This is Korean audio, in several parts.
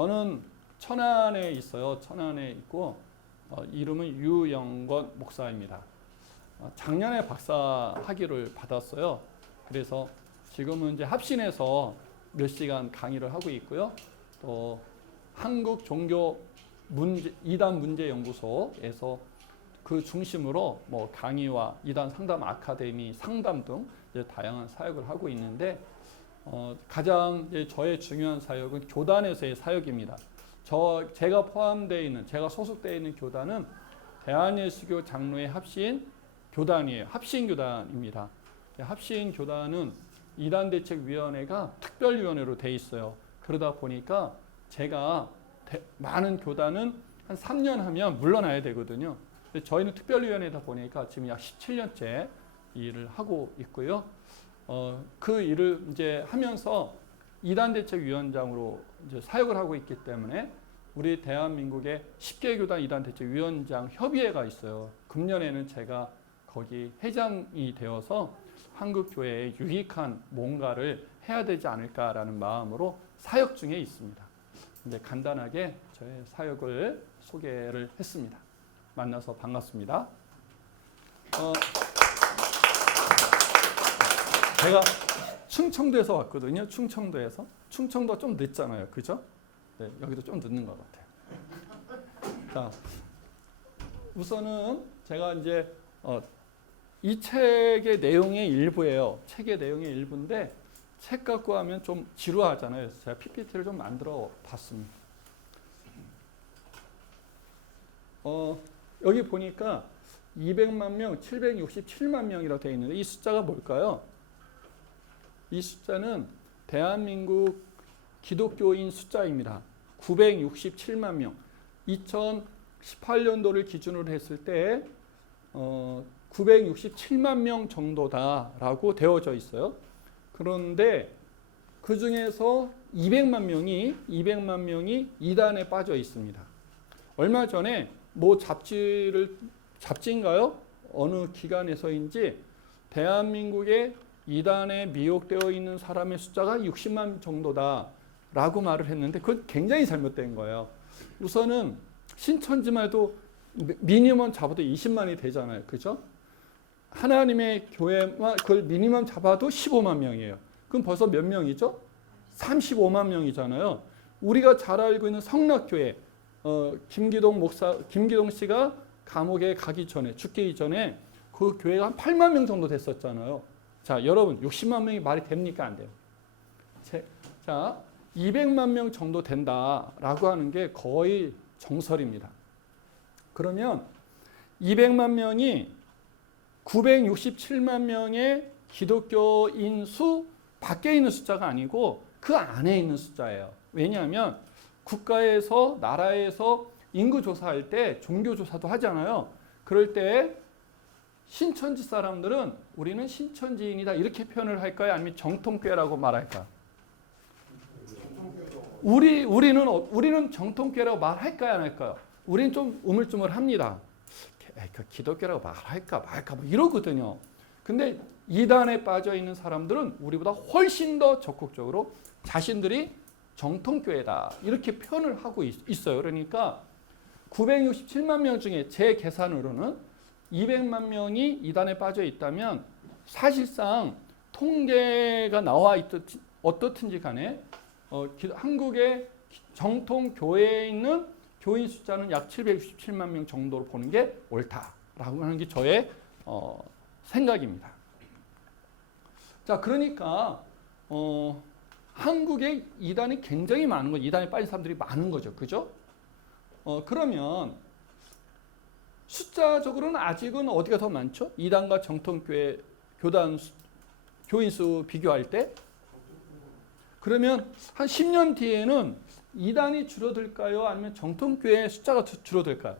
저는 천안에 있어요. 천안에 있고 이름은 유영건 목사입니다. 작년에 박사 학위를 받았어요. 그래서 지금은 이제 합신에서 몇 시간 강의를 하고 있고요. 또 한국 종교 이단 문제 연구소에서 그 중심으로 뭐 강의와 이단 상담 아카데미 상담 등 이제 다양한 사역을 하고 있는데 가장 이제 저의 중요한 사역은 교단에서의 사역입니다. 제가 포함되어 있는 제가 소속되어 있는 교단은 대한예수교 장로회 합신 교단이에요. 합신 교단입니다. 합신 교단은 이단대책위원회가 특별위원회로 돼 있어요. 그러다 보니까 제가 많은 교단은 한 3년 하면 물러나야 되거든요. 근데 저희는 특별위원회다 보니까 지금 약 17년째 일을 하고 있고요. 그 일을 이제 하면서 이단대책위원장으로 이제 사역을 하고 있기 때문에 우리 대한민국의 10개 교단 이단대책위원장 협의회가 있어요. 금년에는 제가 거기 회장이 되어서 한국 교회에 유익한 뭔가를 해야 되지 않을까라는 마음으로 사역 중에 있습니다. 이제 간단하게 저의 사역을 소개를 했습니다. 만나서 반갑습니다. 제가 충청도에서 왔거든요. 충청도에서. 충청도가 좀 늦잖아요. 그죠? 네, 여기도 좀 늦는 것 같아요. 자, 우선은 제가 이제 이 책의 내용의 일부예요. 책의 내용의 일부인데 책 갖고 하면 좀 지루하잖아요. 그래서 제가 PPT를 좀 만들어 봤습니다. 여기 보니까 200만 명, 767만 명이라고 되어 있는데 이 숫자가 뭘까요? 이 숫자는 대한민국 기독교인 숫자입니다. 967만 명. 2018년도를 기준으로 했을 때 967만 명 정도다라고 되어져 있어요. 그런데 그 중에서 200만 명이 이단에 빠져 있습니다. 얼마 전에 뭐 잡지인가요? 어느 기관에서인지 대한민국의 이단에 미혹되어 있는 사람의 숫자가 60만 정도다라고 말을 했는데 그건 굉장히 잘못된 거예요. 우선은 신천지만 해도 미니멈 잡아도 20만이 되잖아요. 그죠? 하나님의 교회만 그걸 미니멈 잡아도 15만 명이에요. 그럼 벌써 몇 명이죠? 35만 명이잖아요. 우리가 잘 알고 있는 성락교회 김기동 씨가 감옥에 가기 전에 죽기 전에 그 교회가 한 8만 명 정도 됐었잖아요. 자, 여러분 60만 명이 말이 됩니까? 안 돼요. 자, 200만 명 정도 된다라고 하는 게 거의 정설입니다. 그러면 200만 명이 967만 명의 기독교인 수 밖에 있는 숫자가 아니고 그 안에 있는 숫자예요. 왜냐하면 국가에서 나라에서 인구 조사할 때 종교 조사도 하잖아요. 그럴 때 신천지 사람들은 우리는 신천지인이다 이렇게 표현을 할까요? 아니면 정통교회라고 말할까요? 우리는 정통교회라고 말할까요? 안 할까요? 우리는 좀 우물쭈물합니다. 기독교라고 말할까 말까 뭐 이러거든요. 근데 이단에 빠져 있는 사람들은 우리보다 훨씬 더 적극적으로 자신들이 정통교회다 이렇게 표현을 하고 있어요. 그러니까 967만 명 중에 제 계산으로는 200만 명이 이단에 빠져 있다면 사실상 통계가 나와 어떻든지 간에 한국의 정통교회에 있는 교인 숫자는 약 767만 명 정도로 보는 게 옳다라고 하는 게 저의 생각입니다. 자, 그러니까 한국에 이단이 굉장히 많은 거죠. 이단에 빠진 사람들이 많은 거죠. 그죠? 그러면 숫자적으로는 아직은 어디가 더 많죠? 이단과 정통교회 교인 수 비교할 때? 그러면 한 10년 뒤에는 이단이 줄어들까요? 아니면 정통교회 숫자가 줄어들까요?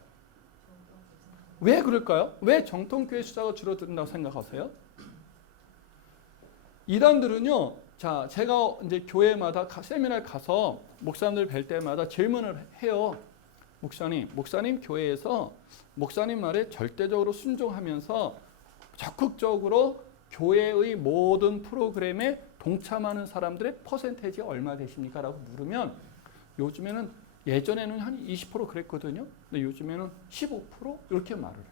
왜 그럴까요? 왜 정통교회 숫자가 줄어든다고 생각하세요? 이단들은요, 자, 제가 이제 교회마다 세미나를 가서 목사님들 뵐 때마다 질문을 해요. 목사님 교회에서 목사님 말에 절대적으로 순종하면서 적극적으로 교회의 모든 프로그램에 동참하는 사람들의 퍼센테이지가 얼마 되십니까? 라고 물으면 요즘에는 예전에는 한 20% 그랬거든요. 근데 요즘에는 15% 이렇게 말을 해요.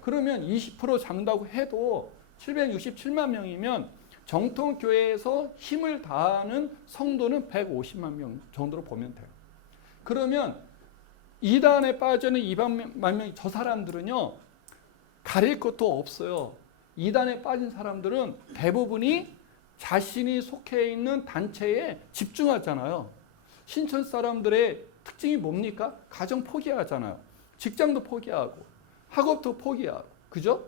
그러면 20% 잡는다고 해도 767만 명이면 정통교회에서 힘을 다하는 성도는 150만 명 정도로 보면 돼요. 그러면 이단에 빠져있는 200만 명, 저 사람들은요, 가릴 것도 없어요. 이단에 빠진 사람들은 대부분이 자신이 속해 있는 단체에 집중하잖아요. 신천 사람들의 특징이 뭡니까? 가정 포기하잖아요. 직장도 포기하고, 학업도 포기하고, 그죠?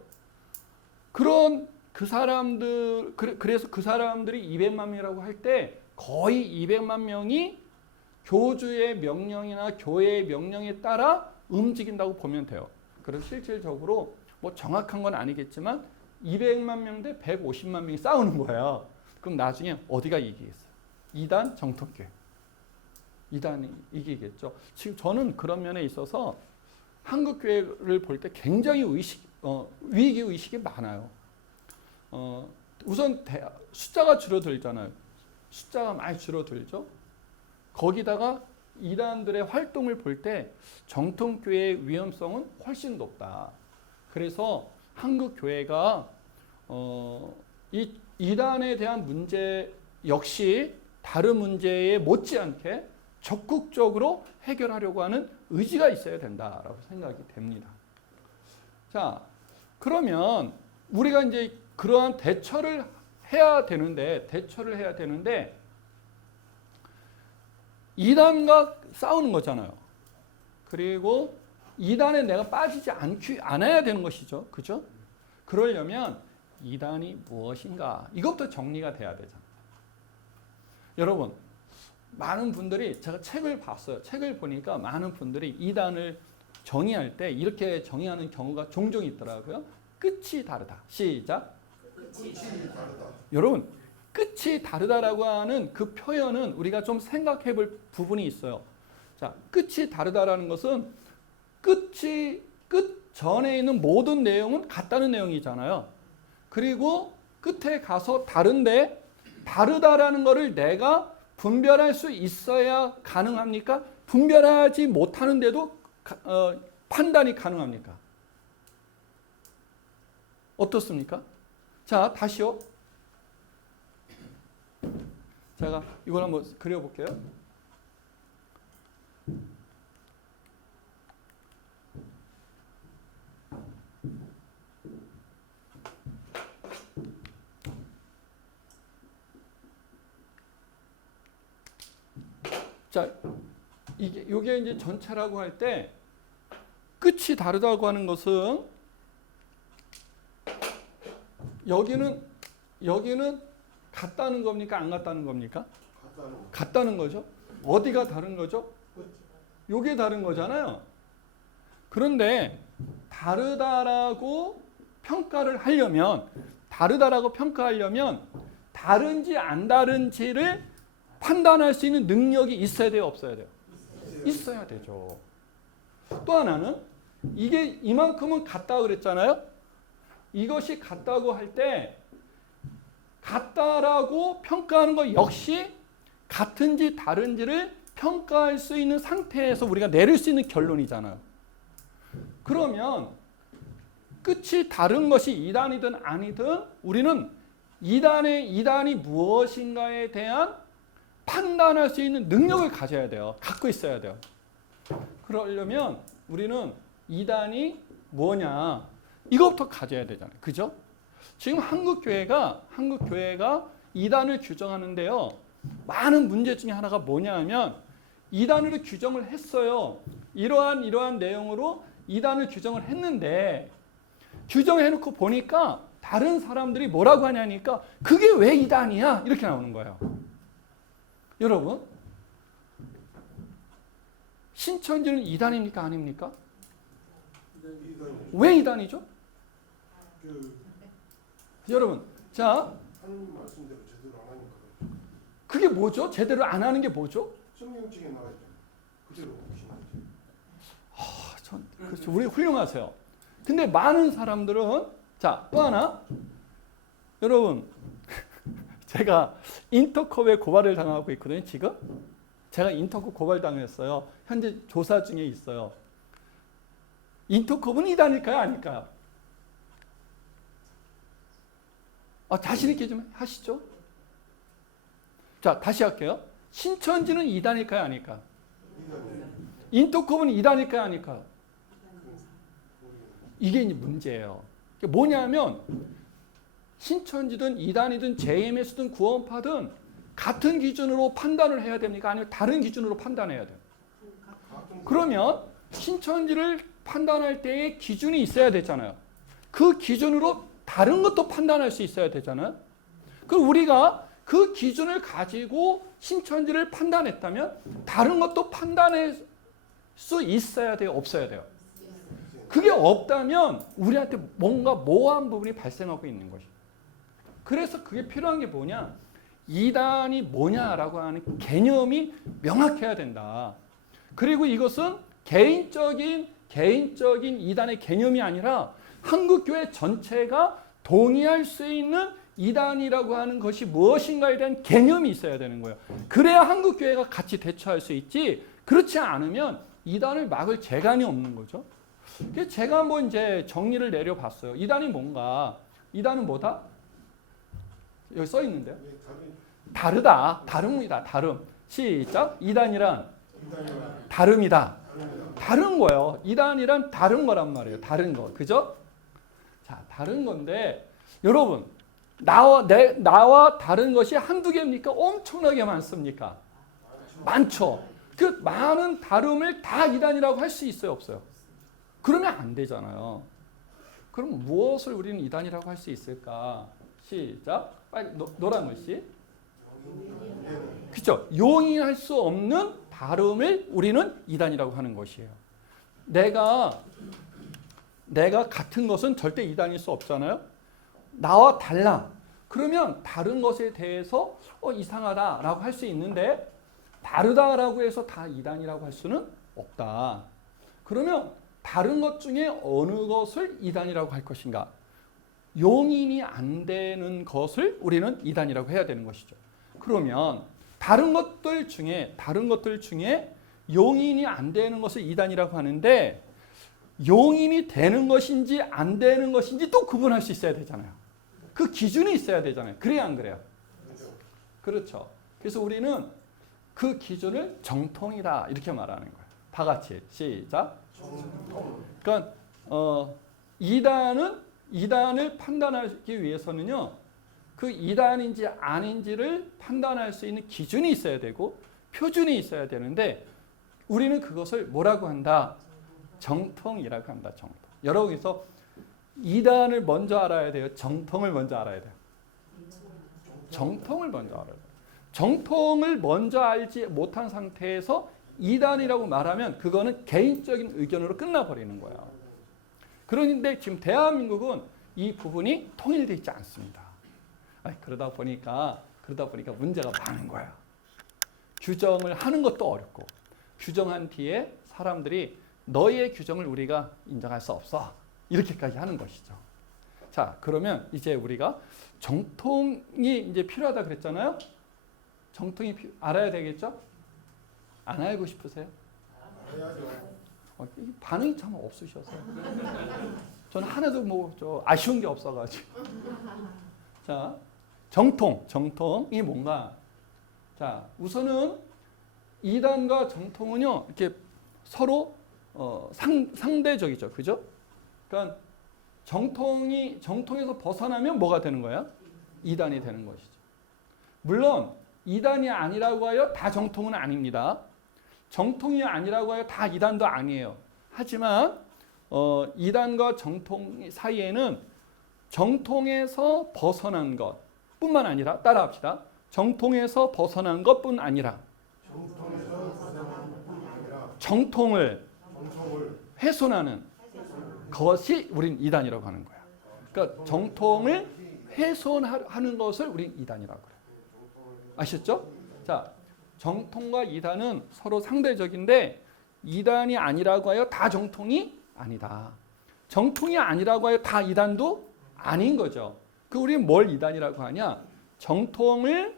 그런 그 사람들, 그래서 그 사람들이 200만 명이라고 할 때 거의 200만 명이 교주의 명령이나 교회의 명령에 따라 움직인다고 보면 돼요. 그래서 실질적으로 뭐 정확한 건 아니겠지만 200만 명 대 150만 명이 싸우는 거예요. 그럼 나중에 어디가 이기겠어요? 이단 정통교회. 이단이 이기겠죠. 지금 저는 그런 면에 있어서 한국 교회를 볼 때 굉장히 위기 의식이 많아요. 우선 숫자가 줄어들잖아요. 숫자가 많이 줄어들죠. 거기다가 이단들의 활동을 볼 때 정통교회의 위험성은 훨씬 높다. 그래서 한국 교회가 이 이단에 대한 문제 역시 다른 문제에 못지않게 적극적으로 해결하려고 하는 의지가 있어야 된다라고 생각이 됩니다. 자, 그러면 우리가 이제 그러한 대처를 해야 되는데 이단과 싸우는 거잖아요. 그리고 이단에 내가 빠지지 않아야 되는 것이죠. 그죠? 그러려면 이단이 무엇인가? 이것부터 정리가 돼야 되잖아요. 여러분, 많은 분들이 제가 책을 봤어요. 책을 보니까 많은 분들이 이단을 정의할 때 이렇게 정의하는 경우가 종종 있더라고요. 끝이 다르다. 시작. 끝이 다르다. 여러분, 끝이 다르다라고 하는 그 표현은 우리가 좀 생각해 볼 부분이 있어요. 자, 끝이 다르다라는 것은 끝 전에 있는 모든 내용은 같다는 내용이잖아요. 그리고 끝에 가서 다른데 다르다라는 것을 내가 분별할 수 있어야 가능합니까? 분별하지 못하는데도 판단이 가능합니까? 어떻습니까? 자, 다시요. 제가 이걸 한번 그려볼게요. 자, 이게 이제 전체라고 할 때 끝이 다르다고 하는 것은 여기는 같다는 겁니까? 안 같다는 겁니까? 같다는 거죠. 어디가 다른 거죠? 요게 다른 거잖아요. 그런데 다르다라고 평가를 하려면 다른지 안 다른지를 판단할 수 있는 능력이 있어야 돼요, 없어야 돼요? 있어야 되죠. 또 하나는 이게 이만큼은 같다고 그랬잖아요. 이것이 같다고 할 때 같다라고 평가하는 것 역시 같은지 다른지를 평가할 수 있는 상태에서 우리가 내릴 수 있는 결론이잖아요. 그러면 끝이 다른 것이 이단이든 아니든 우리는 이단이 무엇인가에 대한 판단할 수 있는 능력을 가져야 돼요. 갖고 있어야 돼요. 그러려면 우리는 이단이 뭐냐 이것부터 가져야 되잖아요. 그죠? 지금 한국 교회가 이단을 규정하는데요. 많은 문제 중에 하나가 뭐냐 하면 이단으로 규정을 했어요. 이러한 내용으로 이단을 규정을 했는데 규정해놓고 보니까 다른 사람들이 뭐라고 하냐니까 그게 왜 이단이야? 이렇게 나오는 거예요. 여러분, 신천지는 이단입니까? 아닙니까? 왜 이단이죠? 여러분, 자, 하나님 말씀대로 제대로 안 하니까. 그게 뭐죠? 제대로 안 하는 게 뭐죠? 성경책에 나와 있죠. 그대로 보시면 돼요. 그렇죠. 우리 훌륭하세요. 근데 많은 사람들은 자, 또 하나. 여러분, 제가 인터컵에 고발을 당하고 있거든요, 지금. 제가 인터컵 고발당했어요. 현재 조사 중에 있어요. 인터컵은 이단일까요? 아닐까요? 자신 있게 좀 하시죠. 자, 다시 할게요. 신천지는 이단일까요? 아닐까요? 인터컵은 이단일까요? 아닐까요? 이게 이제 문제예요. 뭐냐면 신천지든 이단이든 JMS든 구원파든 같은 기준으로 판단을 해야 됩니까? 아니면 다른 기준으로 판단해야 돼요? 그러면 신천지를 판단할 때의 기준이 있어야 되잖아요. 그 기준으로 다른 것도 판단할 수 있어야 되잖아요. 그럼 우리가 그 기준을 가지고 신천지를 판단했다면 다른 것도 판단할 수 있어야 돼요? 없어야 돼요? 그게 없다면 우리한테 뭔가 모호한 부분이 발생하고 있는 것이죠. 그래서 그게 필요한 게 뭐냐? 이단이 뭐냐라고 하는 개념이 명확해야 된다. 그리고 이것은 개인적인 이단의 개념이 아니라 한국교회 전체가 동의할 수 있는 이단이라고 하는 것이 무엇인가에 대한 개념이 있어야 되는 거예요. 그래야 한국교회가 같이 대처할 수 있지, 그렇지 않으면 이단을 막을 재간이 없는 거죠. 그래서 제가 한번 이제 정리를 내려봤어요. 이단이 뭔가? 이단은 뭐다? 여기 써 있는데요. 다르다. 다릅니다. 다름. 시작. 이단이란 다름이다. 다른 거예요. 이단이란 다른 거란 말이에요. 다른 거. 그죠? 자, 다른 건데 여러분, 나와 다른 것이 한두 개입니까? 엄청나게 많습니까? 많죠. 그 많은 다름을 다 이단이라고 할 수 있어요? 없어요? 그러면 안 되잖아요. 그럼 무엇을 우리는 이단이라고 할 수 있을까? 시작. 빨리 노란 글씨. 그렇죠. 용인할 수 없는 다름을 우리는 이단이라고 하는 것이에요. 내가 같은 것은 절대 이단일 수 없잖아요. 나와 달라. 그러면 다른 것에 대해서 이상하다라고 할 수 있는데 다르다라고 해서 다 이단이라고 할 수는 없다. 그러면 다른 것 중에 어느 것을 이단이라고 할 것인가? 용인이 안 되는 것을 우리는 이단이라고 해야 되는 것이죠. 그러면 다른 것들 중에 용인이 안 되는 것을 이단이라고 하는데 용인이 되는 것인지 안 되는 것인지 또 구분할 수 있어야 되잖아요. 그 기준이 있어야 되잖아요. 그래야 안 그래요? 그렇죠. 그래서 우리는 그 기준을 정통이다 이렇게 말하는 거예요. 다 같이 시작. 그러니까 이단을 판단하기 위해서는요, 그 이단인지 아닌지를 판단할 수 있는 기준이 있어야 되고 표준이 있어야 되는데 우리는 그것을 뭐라고 한다? 정통이라고 한다. 정통. 여러분께서 이단을 먼저 알아야 돼요? 정통을 먼저 알아야 돼요? 정통을 먼저 알아야 돼요. 정통을 먼저 알지 못한 상태에서 이단이라고 말하면 그거는 개인적인 의견으로 끝나버리는 거예요. 그런데 지금 대한민국은 이 부분이 통일되어 있지 않습니다. 그러다 보니까 문제가 많은 거예요. 규정을 하는 것도 어렵고 규정한 뒤에 사람들이 너희의 규정을 우리가 인정할 수 없어. 이렇게까지 하는 것이죠. 자, 그러면 이제 우리가 정통이 이제 필요하다 그랬잖아요. 정통이 알아야 되겠죠? 안 알고 싶으세요? 반응이 참 없으셔서 저는 하나도 아쉬운 게 없어가지고. 자, 정통이 뭔가? 자, 우선은 이단과 정통은요 이렇게 서로 상대적이죠, 그죠? 그러니까 정통에서 벗어나면 뭐가 되는 거야? 이단이 되는 것이죠. 물론 이단이 아니라고 하여 다 정통은 아닙니다. 정통이 아니라고 하여 다 이단도 아니에요. 하지만 이단과 정통 사이에는 정통에서 벗어난 것뿐만 아니라 따라합시다. 정통에서 벗어난 것뿐 아니라 정통을 훼손하는 것이 우린 이단이라고 하는 거야. 그러니까 정통을 훼손하는 것을 우린 이단이라고 그래요. 아셨죠? 자, 정통과 이단은 서로 상대적인데 이단이 아니라고 하여 다 정통이 아니다. 정통이 아니라고 하여 다 이단도 아닌 거죠. 그 우리는 뭘 이단이라고 하냐? 정통을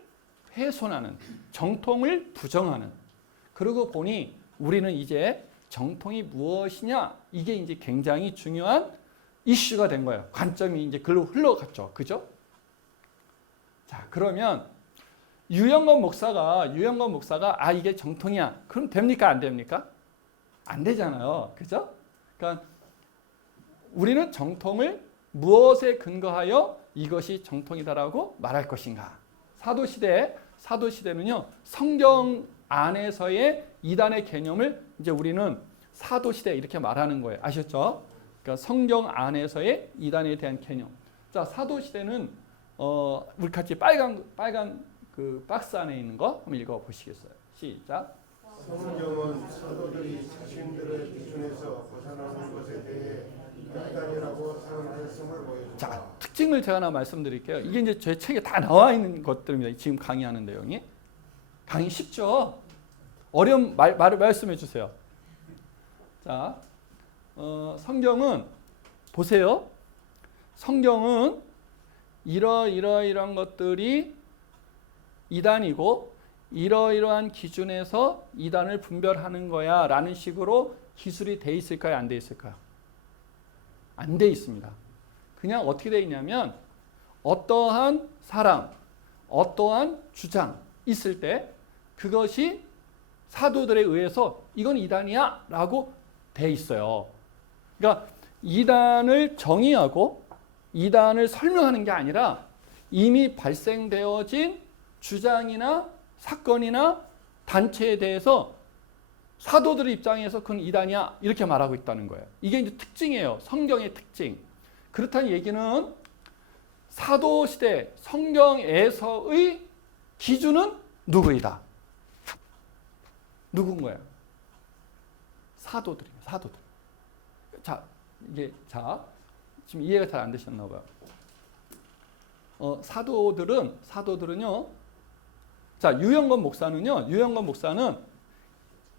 훼손하는, 정통을 부정하는, 그러고 보니 우리는 이제 정통이 무엇이냐 이게 이제 굉장히 중요한 이슈가 된 거예요. 관점이 이제 글로 흘러갔죠. 그죠? 자, 그러면 유영건 목사가 아 이게 정통이야. 그럼 됩니까? 안 됩니까? 안 되잖아요. 그죠? 그러니까 우리는 정통을 무엇에 근거하여 이것이 정통이다라고 말할 것인가? 사도시대는요. 성경 안에서의 이단의 개념을 이제 우리는 사도시대 이렇게 말하는 거예요. 아셨죠? 그러니까 성경 안에서의 이단에 대한 개념. 자, 사도시대는 우리 같이 빨간 그 박스 안에 있는 거 한번 읽어 보시겠어요? 시작. 성경은 사도들이 자신들의 기준에서 벗어나는 것에 대해 이단이라고 선언했음을 보여준다. 자, 특징을 제가 하나 말씀드릴게요. 이게 이제 제 책에 다 나와 있는 것들입니다. 지금 강의하는 내용이. 강의 쉽죠? 어려운 말을 말씀해 주세요. 자, 성경은 보세요. 성경은 이러이러한 것들이 이단이고 이러이러한 기준에서 이단을 분별하는 거야 라는 식으로 기술이 돼 있을까요? 안 돼 있을까요? 안 돼 있습니다. 그냥 어떻게 돼 있냐면 어떠한 사람, 어떠한 주장 있을 때 그것이 사도들에 의해서 이건 이단이야 라고 돼 있어요. 그러니까 이단을 정의하고 이단을 설명하는 게 아니라 이미 발생되어진 주장이나 사건이나 단체에 대해서 사도들의 입장에서 그건 이단이야 이렇게 말하고 있다는 거예요. 이게 이제 특징이에요. 성경의 특징. 그렇다는 얘기는 사도시대 성경에서의 기준은 누구이다? 누군 거예요? 사도들이에요. 사도들. 자, 지금 이해가 잘 안 되셨나 봐요. 사도들은요. 자, 유영건 목사는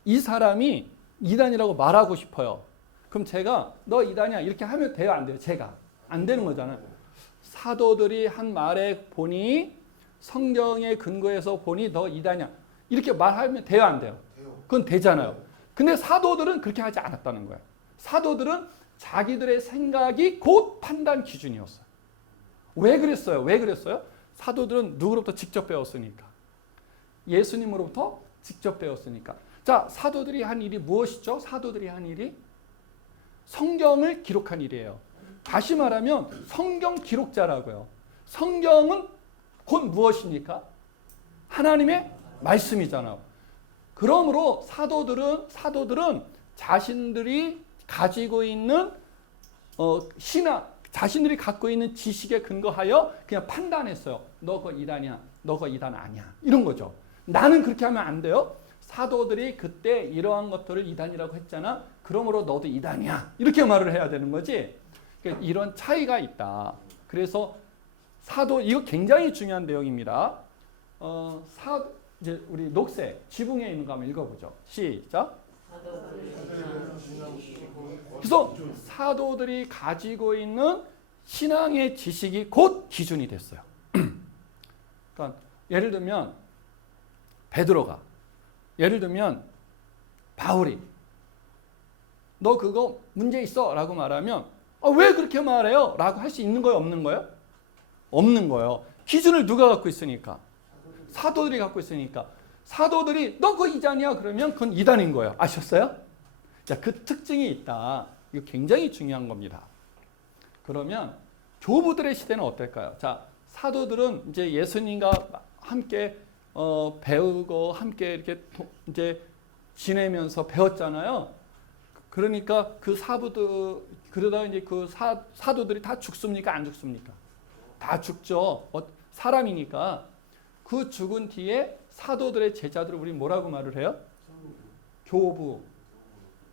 이 사람이 이단이라고 말하고 싶어요. 그럼 제가 너 이단이야 이렇게 하면 돼요, 안 돼요? 제가 안 되는 거잖아요. 사도들이 한 말에 보니 성경의 근거에서 보니 너 이단이야 이렇게 말하면 돼요, 안 돼요? 그건 되잖아요. 근데 사도들은 그렇게 하지 않았다는 거예요. 사도들은 자기들의 생각이 곧 판단 기준이었어요. 왜 그랬어요? 사도들은 누구로부터 직접 배웠으니까. 예수님으로부터 직접 배웠으니까. 자, 사도들이 한 일이 무엇이죠? 사도들이 한 일이 성경을 기록한 일이에요. 다시 말하면 성경 기록자라고요. 성경은 곧 무엇입니까? 하나님의 말씀이잖아요. 그러므로 사도들은 자신들이 가지고 있는 신앙, 자신들이 갖고 있는 지식에 근거하여 그냥 판단했어요. 너 그거 이단이야. 너 그거 이단 아니야. 이런 거죠. 나는 그렇게 하면 안 돼요. 사도들이 그때 이러한 것들을 이단이라고 했잖아. 그러므로 너도 이단이야. 이렇게 말을 해야 되는 거지. 그러니까 이런 차이가 있다. 그래서 이거 굉장히 중요한 내용입니다. 이제 우리 녹색 지붕에 있는 거 한번 읽어보죠. 시작. 그래서 사도들이 가지고 있는 신앙의 지식이 곧 기준이 됐어요. 그러니까 예를 들면 베드로가, 예를 들면 바울이 너 그거 문제 있어 라고 말하면 왜 그렇게 말해요? 라고 할 수 있는 거예요? 없는 거예요? 없는 거예요. 기준을 누가 갖고 있으니까? 사도들이 갖고 있으니까. 사도들이 너 그거 이단이야 그러면 그건 이단인 거예요. 아셨어요? 자, 그 특징이 있다. 이거 굉장히 중요한 겁니다. 그러면 교부들의 시대는 어떨까요? 자, 사도들은 이제 예수님과 함께 배우고 함께 이렇게 이제 지내면서 배웠잖아요. 그러니까 그러다 이제 그 사도들이 다 죽습니까? 안 죽습니까? 다 죽죠. 사람이니까. 그 죽은 뒤에 사도들의 제자들을 우리 뭐라고 말을 해요? 교부.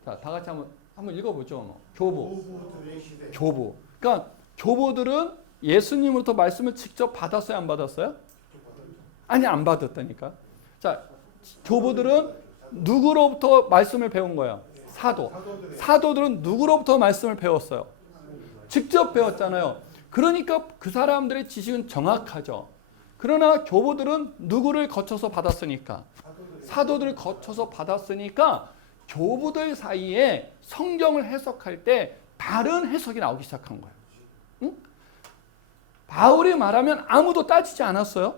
자, 다 같이 한번 읽어보죠. 교부. 그러니까 교부들은 예수님으로부터 말씀을 직접 받았어요, 안 받았어요? 아니, 안 받았다니까. 자, 교부들은 누구로부터 말씀을 배운 거예요? 사도들은 누구로부터 말씀을 배웠어요? 직접 배웠잖아요. 그러니까 그 사람들의 지식은 정확하죠. 그러나 교부들은 누구를 거쳐서 받았으니까? 사도들을 거쳐서 받았으니까 교부들 사이에 성경을 해석할 때 다른 해석이 나오기 시작한 거예요. 응? 바울이 말하면 아무도 따지지 않았어요.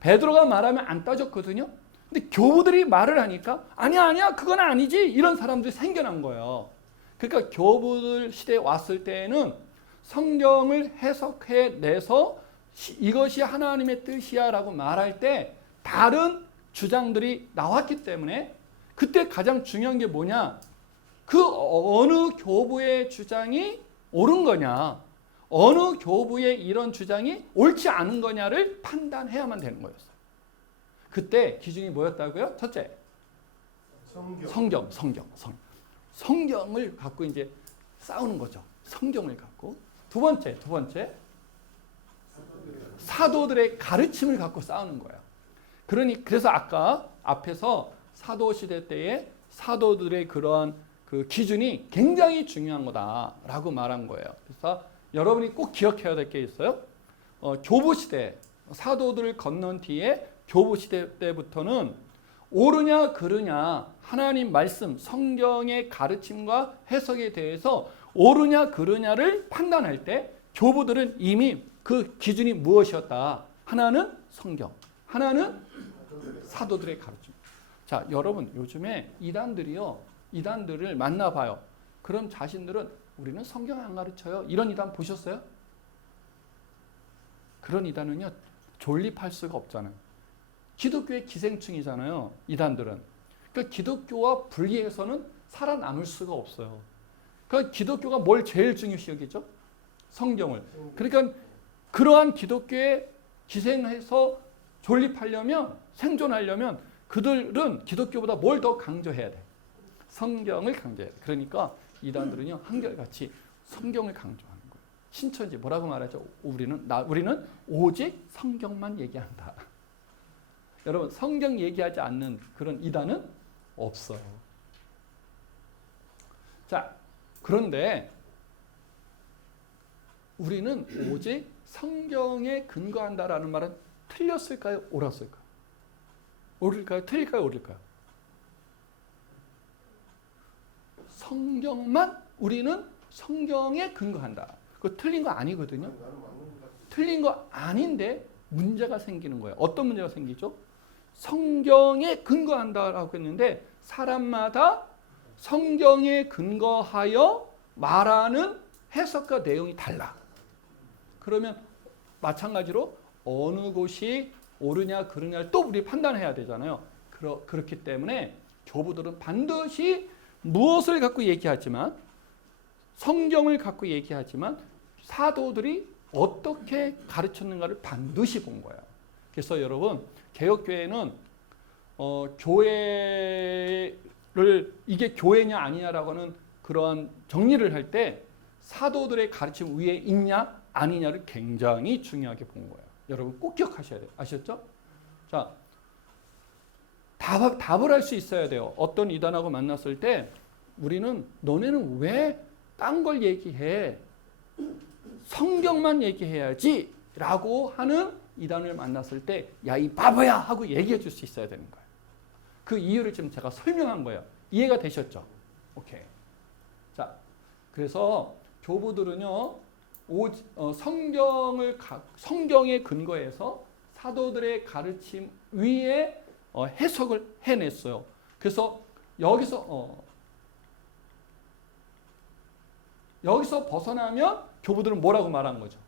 베드로가 말하면 안 따졌거든요. 근데 교부들이 말을 하니까 아니야 그건 아니지 이런 사람들이 생겨난 거예요. 그러니까 교부들 시대에 왔을 때에는 성경을 해석해내서 이것이 하나님의 뜻이야 라고 말할 때 다른 주장들이 나왔기 때문에 그때 가장 중요한 게 뭐냐, 그 어느 교부의 주장이 옳은 거냐, 어느 교부의 이런 주장이 옳지 않은 거냐를 판단해야만 되는 거였어요. 그때 기준이 뭐였다고요? 첫째, 성경을 갖고 이제 싸우는 거죠. 성경을 갖고. 두 번째, 사도들의 가르침을 갖고 싸우는 거예요. 그래서 아까 앞에서 사도 시대 때에 사도들의 그러한 그 기준이 굉장히 중요한 거다라고 말한 거예요. 그래서 여러분이 꼭 기억해야 될 게 있어요. 교부 시대, 사도들을 건넌 뒤에 교부 시대 때부터는 옳으냐 그르냐 하나님 말씀, 성경의 가르침과 해석에 대해서 옳으냐 그르냐를 판단할 때 교부들은 이미 그 기준이 무엇이었다. 하나는 성경, 하나는 사도들의 가르침. 자, 여러분 요즘에 이단들을 만나봐요. 그럼 자신들은 우리는 성경 안 가르쳐요. 이런 이단 보셨어요? 그런 이단은요 존립할 수가 없잖아요. 기독교의 기생충이잖아요. 이단들은. 그러니까 기독교와 분리해서는 살아남을 수가 없어요. 그러니까 기독교가 뭘 제일 중요시 여기죠? 성경을. 그러니까 그러한 기독교에 기생해서 존립하려면, 생존하려면 그들은 기독교보다 뭘 더 강조해야 돼? 성경을 강조해야 돼. 그러니까 이단들은요 한결같이 성경을 강조하는 거예요. 신천지 뭐라고 말하죠? 우리는 오직 성경만 얘기한다. 여러분 성경 얘기하지 않는 그런 이단은 없어요. 자, 그런데 우리는 오직 성경에 근거한다라는 말은 틀렸을까요? 옳았을까요? 옳을까요? 틀릴까요? 옳을까요? 우리는 성경에 근거한다. 그거 틀린 거 아니거든요. 틀린 거 아닌데 문제가 생기는 거예요. 어떤 문제가 생기죠? 성경에 근거한다라고 했는데 사람마다 성경에 근거하여 말하는 해석과 내용이 달라. 그러면 마찬가지로 어느 곳이 옳으냐 그르냐를 또 우리 판단해야 되잖아요. 그렇기 때문에 교부들은 반드시 무엇을 갖고 얘기하지만 성경을 갖고 얘기하지만 사도들이 어떻게 가르쳤는가를 반드시 본 거예요. 그래서 여러분 개혁교회는 교회를 이게 교회냐 아니냐라고 하는 그러한 정리를 할 때 사도들의 가르침 위에 있냐 아니냐를 굉장히 중요하게 본 거예요. 여러분 꼭 기억하셔야 돼요. 아셨죠? 자, 답을 할 수 있어야 돼요. 어떤 이단하고 만났을 때 우리는 너네는 왜 딴 걸 얘기해? 성경만 얘기해야지 라고 하는 이단을 만났을 때 야 이 바보야 하고 얘기해 줄 수 있어야 되는 거예요. 그 이유를 지금 제가 설명한 거예요. 이해가 되셨죠? 오케이. 자, 그래서 교부들은요 성경에 근거해서 사도들의 가르침 위에 해석을 해냈어요. 그래서 여기서 벗어나면 교부들은 뭐라고 말하는 거죠?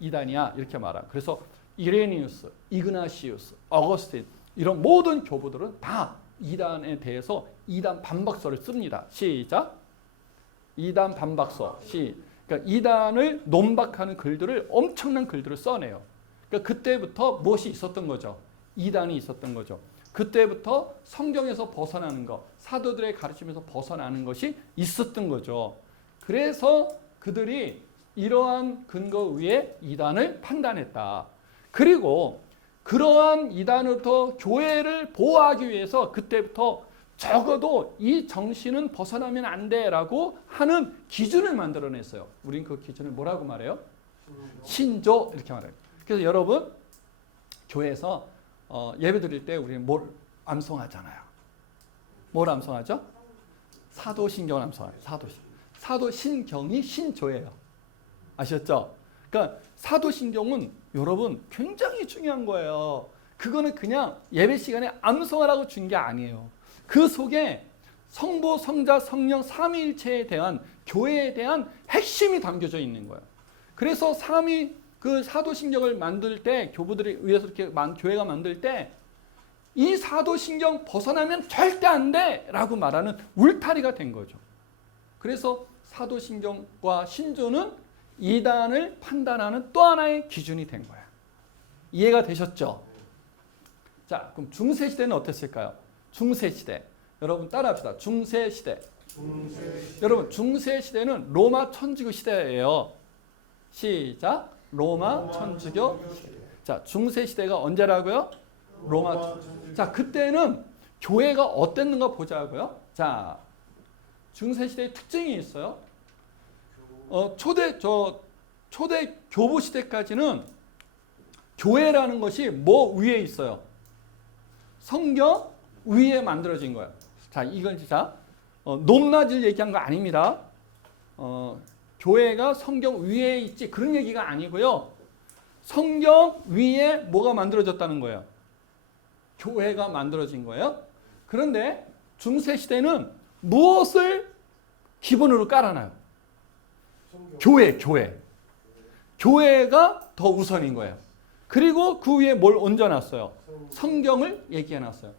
이단이야 이렇게 말하고. 그래서 이레니우스, 이그나시우스, 어거스틴 이런 모든 교부들은 다 이단에 대해서 이단 반박서를 씁니다. 시작. 이단 반박서. 그러니까 이단을 논박하는 글들을 엄청난 글들을 써내요. 그러니까 그때부터 무엇이 있었던 거죠? 이단이 있었던 거죠. 그때부터 성경에서 벗어나는 것, 사도들의 가르침에서 벗어나는 것이 있었던 거죠. 그래서 그들이 이러한 근거 위에 이단을 판단했다. 그리고 그러한 이단으로부터 교회를 보호하기 위해서 그때부터 적어도 이 정신은 벗어나면 안 돼라고 하는 기준을 만들어냈어요. 우린 그 기준을 뭐라고 말해요? 신조 이렇게 말해요. 그래서 여러분 교회에서 예배 드릴 때 우리는 암송하잖아요. 뭘 암송하죠? 사도신경을 암송해요. 사도신경이 신조예요. 아셨죠? 그러니까 사도신경은 여러분 굉장히 중요한 거예요. 그거는 그냥 예배 시간에 암송하라고 준 게 아니에요. 그 속에 성부, 성자, 성령 삼위일체에 대한 교회에 대한 핵심이 담겨져 있는 거예요. 그래서 그 사도신경을 만들 때 교부들이 위해서 이렇게 교회가 만들 때 이 사도신경 벗어나면 절대 안 돼! 라고 말하는 울타리가 된 거죠. 그래서 사도신경과 신조는 이단을 판단하는 또 하나의 기준이 된 거예요. 이해가 되셨죠? 자, 그럼 중세시대는 어땠을까요? 중세시대. 여러분 따라합시다. 중세시대. 여러분 중세시대는 로마 천주교 시대예요. 시작. 로마 천주교 시대. 자, 중세시대가 언제라고요? 로마. 자, 그때는 교회가 어땠는가 보자고요. 자, 중세시대의 특징이 있어요. 초대 교부 시대까지는 교회라는 것이 뭐 위에 있어요? 성경 위에 만들어진 거예요. 자, 이건 진짜 높낮이를 얘기한 거 아닙니다. 교회가 성경 위에 있지 그런 얘기가 아니고요. 성경 위에 뭐가 만들어졌다는 거예요? 교회가 만들어진 거예요. 그런데 중세시대는 무엇을 기본으로 깔아놔요? 교회. 교회가 더 우선인 거예요. 그리고 그 위에 뭘 얹어놨어요? 성경을 얘기해놨어요.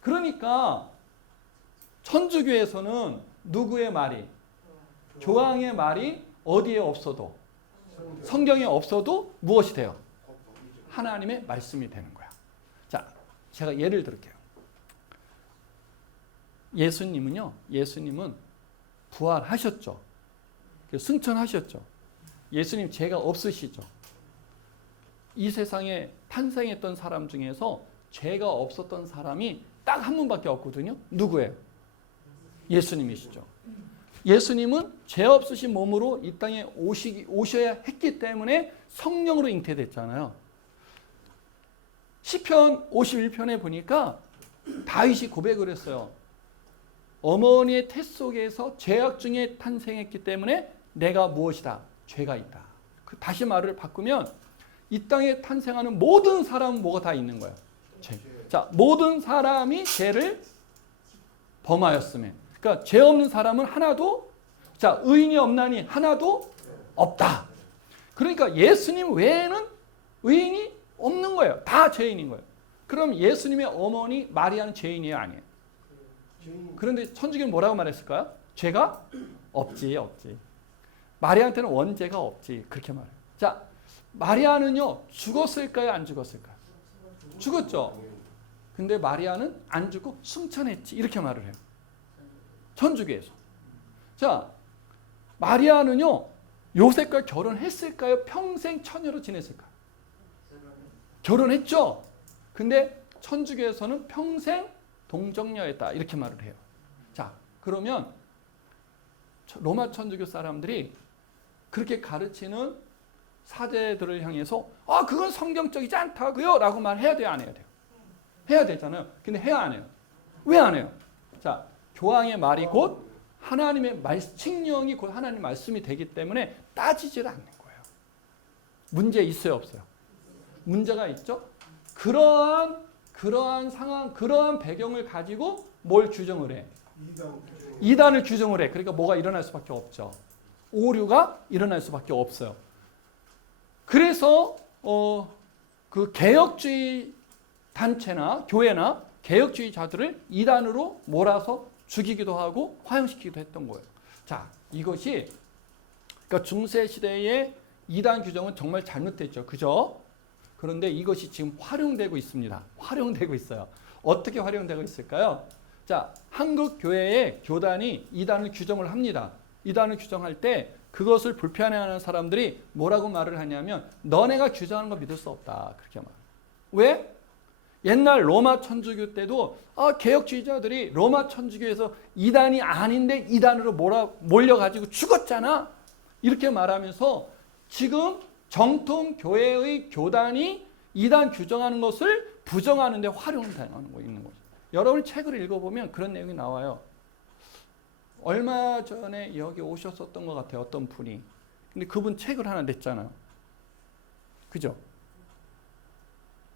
그러니까 천주교에서는 누구의 말이? 교황의 말이 어디에 없어도 성경에 없어도 무엇이 돼요? 하나님의 말씀이 되는 거야. 자, 제가 예를 들게요. 예수님은 부활하셨죠. 승천하셨죠. 예수님 죄가 없으시죠. 이 세상에 탄생했던 사람 중에서 죄가 없었던 사람이 딱 한 분밖에 없거든요. 누구예요? 예수님이시죠. 예수님은 죄 없으신 몸으로 이 땅에 오셔야 했기 때문에 성령으로 잉태됐잖아요. 시편 51편에 보니까 다윗이 고백을 했어요. 어머니의 태 속에서 죄악 중에 탄생했기 때문에 내가 무엇이다? 죄가 있다. 다시 말을 바꾸면 이 땅에 탄생하는 모든 사람은 뭐가 다 있는 거예요? 죄. 자, 모든 사람이 죄를 범하였으면. 그러니까 죄 없는 사람은 하나도, 자, 의인이 없나니 하나도 없다. 그러니까 예수님 외에는 의인이 없는 거예요. 다 죄인인 거예요. 그럼 예수님의 어머니 마리아는 죄인이에요? 아니에요? 그런데 천주교는 뭐라고 말했을까요? 죄가 없지. 마리아한테는 원죄가 없지. 그렇게 말해요. 자, 마리아는요, 죽었을까요? 안 죽었을까요? 죽었죠. 근데 마리아는 안 죽고 승천했지. 이렇게 말을 해요. 천주교에서. 자, 마리아는요, 요셉과 결혼했을까요? 평생 처녀로 지냈을까요? 결혼했죠. 근데 천주교에서는 평생 동정녀였다. 이렇게 말을 해요. 자, 그러면 로마 천주교 사람들이 그렇게 가르치는 사제들을 향해서 그건 성경적이지 않다고요? 라고 말해야 돼요? 안 해야 돼요? 해야 되잖아요. 근데 해야 안 해요? 왜 안 해요? 자, 교황의 말이 곧 하나님의 칙령이 곧 하나님의 말씀이 되기 때문에 따지질 않는 거예요. 문제 있어요? 없어요? 문제가 있죠? 그러한 상황, 그러한 배경을 가지고 뭘 규정을 해? 이단을 규정을 해. 그러니까 뭐가 일어날 수밖에 없죠. 오류가 일어날 수밖에 없어요. 그래서 그 개혁주의 단체나 교회나 개혁주의자들을 이단으로 몰아서 죽이기도 하고 화형시키기도 했던 거예요. 자, 이것이 그러니까 중세 시대의 이단 규정은 정말 잘못됐죠. 그죠? 그런데 이것이 지금 활용되고 있습니다. 활용되고 있어요. 어떻게 활용되고 있을까요? 자, 한국 교회의 교단이 이단을 규정을 합니다. 이단을 규정할 때 그것을 불편해하는 사람들이 뭐라고 말을 하냐면 너네가 규정하는 거 믿을 수 없다. 그렇게 말해요. 왜? 옛날 로마 천주교 때도 개혁주의자들이 로마 천주교에서 이단이 아닌데 이단으로 몰려가지고 죽었잖아. 이렇게 말하면서 지금 정통 교회의 교단이 이단 규정하는 것을 부정하는 데 활용되는 거 있는 거죠. 여러분 책을 읽어보면 그런 내용이 나와요. 얼마 전에 여기 오셨었던 것 같아요. 어떤 분이. 근데 그분 책을 하나 냈잖아요. 그죠?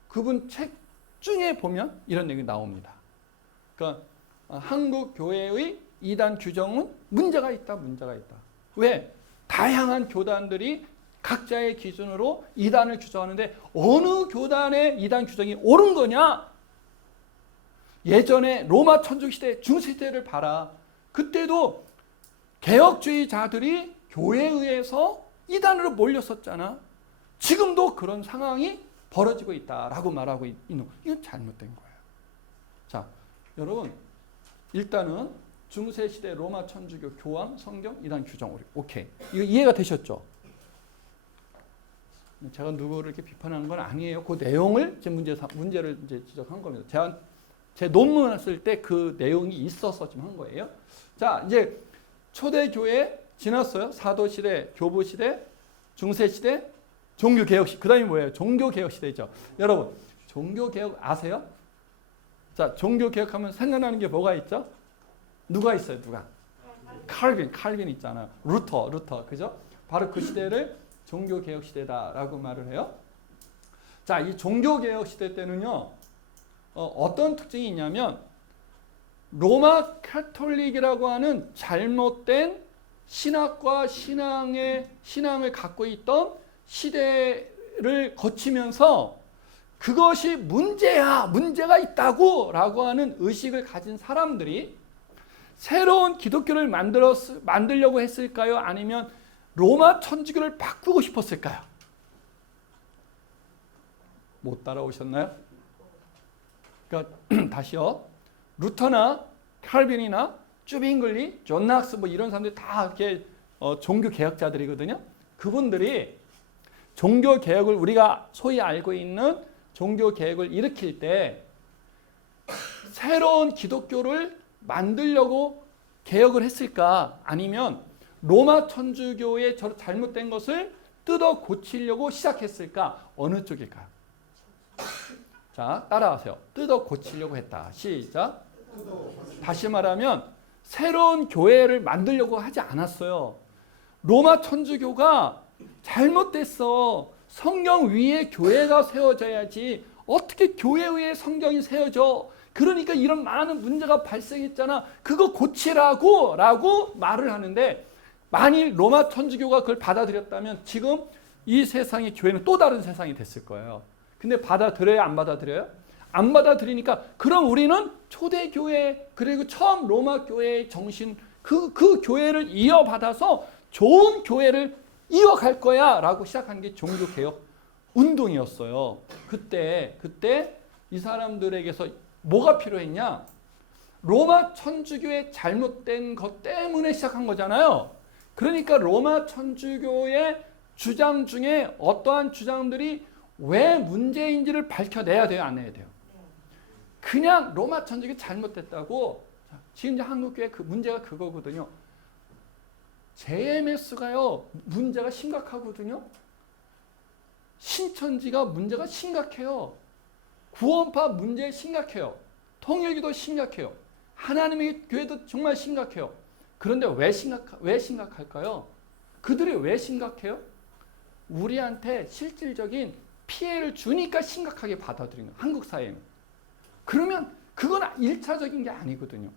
그분 책 중에 보면 이런 내용이 나옵니다. 그러니까 한국 교회의 이단 규정은 문제가 있다. 왜? 다양한 교단들이 각자의 기준으로 이단을 규정하는데 어느 교단의 이단 규정이 옳은 거냐? 예전에 로마 천주교 시대, 중세시대를 봐라. 그때도 개혁주의자들이 교회에 의해서 이단으로 몰렸었잖아. 지금도 그런 상황이 벌어지고 있다라고 말하고 있는 거. 이건 잘못된 거예요. 자, 여러분 일단은 중세시대 로마 천주교 교황 성경 이단 규정 오케이. 이거 이해가 되셨죠? 제가 누구를 이렇게 비판하는 건 아니에요. 그 내용을 제 문제를 이제 지적한 겁니다. 제가 제 논문을 쓸 때 그 내용이 있어서 지금 한 거예요. 자, 이제 초대교회 지났어요. 사도시대, 교부시대, 중세시대, 종교개혁시대. 그 다음에 뭐예요? 종교개혁시대죠. 여러분, 종교개혁 아세요? 자, 종교개혁하면 생각나는 게 뭐가 있죠? 누가 있어요? 누가? 칼빈 있잖아요. 루터, 그죠? 바로 그 시대를 종교개혁시대다라고 말을 해요. 자, 이 종교개혁시대 때는요, 어떤 특징이 있냐면, 로마 카톨릭이라고 하는 잘못된 신학과 신앙을 갖고 있던 시대를 거치면서 그것이 문제가 있다고 라고 하는 의식을 가진 사람들이 새로운 기독교를 만들려고 했을까요? 아니면 로마 천주교를 바꾸고 싶었을까요? 못 따라오셨나요? 그러니까 다시요. 루터나 칼빈이나 쭈빙글리, 존 낙스 뭐 이런 사람들이 다 이렇게 종교 개혁자들이거든요. 그분들이 종교 개혁을 우리가 소위 알고 있는 종교 개혁을 일으킬 때 새로운 기독교를 만들려고 개혁을 했을까? 아니면 로마 천주교의 잘못된 것을 뜯어 고치려고 시작했을까? 어느 쪽일까요? 자, 따라하세요. 뜯어 고치려고 했다. 시작. 다시 말하면 새로운 교회를 만들려고 하지 않았어요. 로마 천주교가 잘못됐어. 성경 위에 교회가 세워져야지. 어떻게 교회 위에 성경이 세워져? 그러니까 이런 많은 문제가 발생했잖아. 그거 고치라고 라고 말을 하는데 만일 로마 천주교가 그걸 받아들였다면 지금 이 세상의 교회는 또 다른 세상이 됐을 거예요. 근데 받아들여요? 안 받아들여요? 안 받아들이니까 그럼 우리는 초대교회 그리고 처음 로마 교회의 정신 그 교회를 이어받아서 좋은 교회를 이어갈 거야 라고 시작한 게 종교개혁 운동이었어요. 그때 이 사람들에게서 뭐가 필요했냐? 로마 천주교의 잘못된 것 때문에 시작한 거잖아요. 그러니까 로마 천주교의 주장 중에 어떠한 주장들이 왜 문제인지를 밝혀내야 돼요? 안 해야 돼요? 그냥 로마 천주교 잘못됐다고. 지금 이제 한국교회 그 문제가 그거거든요. JMS가요 문제가 심각하거든요. 신천지가 문제가 심각해요. 구원파 문제 심각해요. 통일교도 심각해요. 하나님의 교회도 정말 심각해요. 그런데 왜 심각할까요? 그들이 왜 심각해요? 우리한테 실질적인 피해를 주니까 심각하게 받아들이는 거예요. 한국 사회는. 그러면 그건 1차적인 게 아니거든요.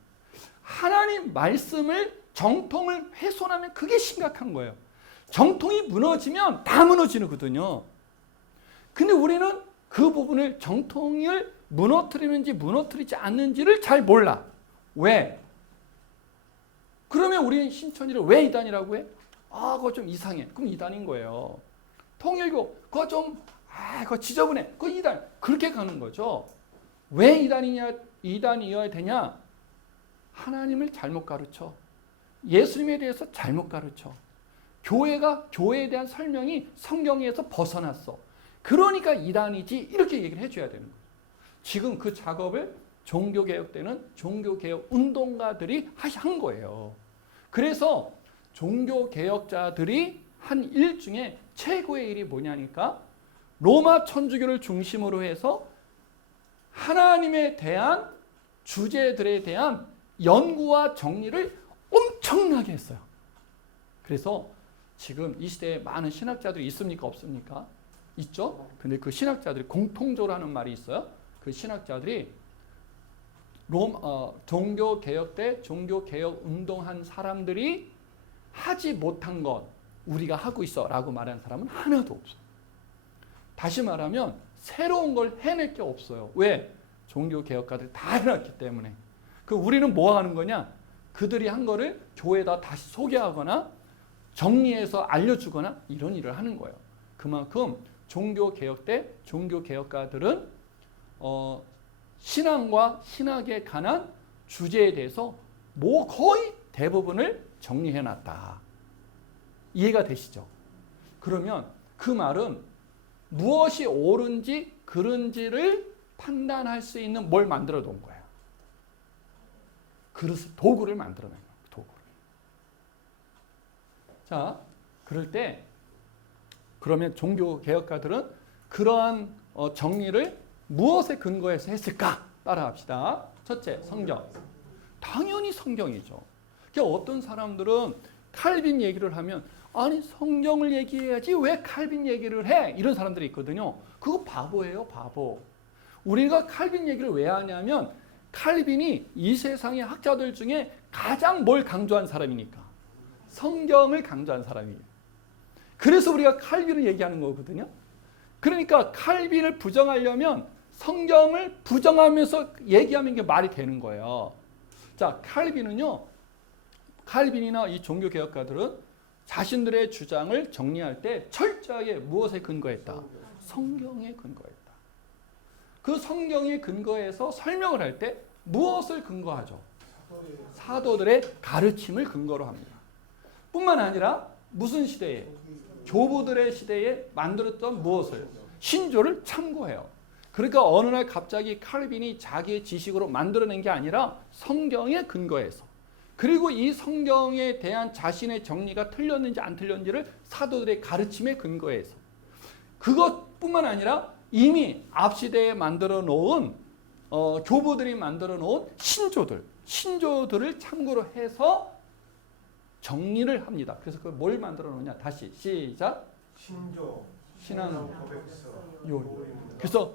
하나님 말씀을 정통을 훼손하면 그게 심각한 거예요. 정통이 무너지면 다 무너지거든요. 근데 우리는 그 부분을 정통을 무너뜨리는지 무너뜨리지 않는지를 잘 몰라. 왜? 그러면 우리는 신천지를 왜 이단이라고 해? 아, 그거 좀 이상해. 그럼 이단인 거예요. 통일교, 그거 좀, 그거 지저분해. 그거 이단. 그렇게 가는 거죠. 왜 이단이어야 되냐? 하나님을 잘못 가르쳐. 예수님에 대해서 잘못 가르쳐. 교회에 대한 설명이 성경에서 벗어났어. 그러니까 이단이지. 이렇게 얘기를 해줘야 되는 거예요. 지금 그 작업을 종교개혁 때는 종교개혁 운동가들이 한 거예요. 그래서 종교개혁자들이 한 일 중에 최고의 일이 뭐냐니까 로마 천주교를 중심으로 해서 하나님에 대한 주제들에 대한 연구와 정리를 엄청나게 했어요. 그래서 지금 이 시대에 많은 신학자들이 있습니까? 없습니까? 있죠? 근데 그 신학자들이 공통적으로 하는 말이 있어요. 그 신학자들이 종교개혁 때 종교개혁 운동한 사람들이 하지 못한 것 우리가 하고 있어 라고 말하는 사람은 하나도 없어요. 다시 말하면 새로운 걸 해낼 게 없어요. 왜? 종교개혁가들이 다 해놨기 때문에. 그 우리는 뭐 하는 거냐? 그들이 한 거를 교회에다 다시 소개하거나 정리해서 알려주거나 이런 일을 하는 거예요. 그만큼 종교개혁 때 종교개혁가들은 신앙과 신학에 관한 주제에 대해서 뭐 거의 대부분을 정리해놨다. 이해가 되시죠? 그러면 그 말은 무엇이 옳은지 그른지를 판단할 수 있는 뭘 만들어 놓은 거예요. 그릇, 도구를 만들어 놓은 거예요. 도구를. 자, 그럴 때 그러면 종교개혁가들은 그러한 정리를 무엇에 근거해서 했을까? 따라합시다. 첫째, 성경. 당연히 성경이죠. 그러니까 어떤 사람들은 칼빈 얘기를 하면 아니 성경을 얘기해야지 왜 칼빈 얘기를 해? 이런 사람들이 있거든요. 그거 바보예요, 바보. 우리가 칼빈 얘기를 왜 하냐면 칼빈이 이 세상의 학자들 중에 가장 뭘 강조한 사람이니까. 성경을 강조한 사람이에요. 그래서 우리가 칼빈을 얘기하는 거거든요. 그러니까 칼빈을 부정하려면 성경을 부정하면서 얘기하면 이게 말이 되는 거예요. 자, 칼빈이나 이 종교개혁가들은 자신들의 주장을 정리할 때 철저하게 무엇에 근거했다? 성경에 근거했다. 그 성경에 근거해서 설명을 할 때 무엇을 근거하죠? 사도들의 가르침을 근거로 합니다. 뿐만 아니라 무슨 시대에? 교부들의 시대에 만들었던 무엇을? 신조를 참고해요. 그러니까 어느 날 갑자기 칼빈이 자기의 지식으로 만들어낸 게 아니라 성경에 근거해서 그리고 이 성경에 대한 자신의 정리가 틀렸는지 안 틀렸는지를 사도들의 가르침에 근거해서 그것뿐만 아니라 이미 앞시대에 만들어 놓은 교부들이 만들어 놓은 신조들을 참고로 해서 정리를 합니다. 그래서 그걸 뭘 만들어 놓냐? 다시 시작. 신앙 고백서. 그래서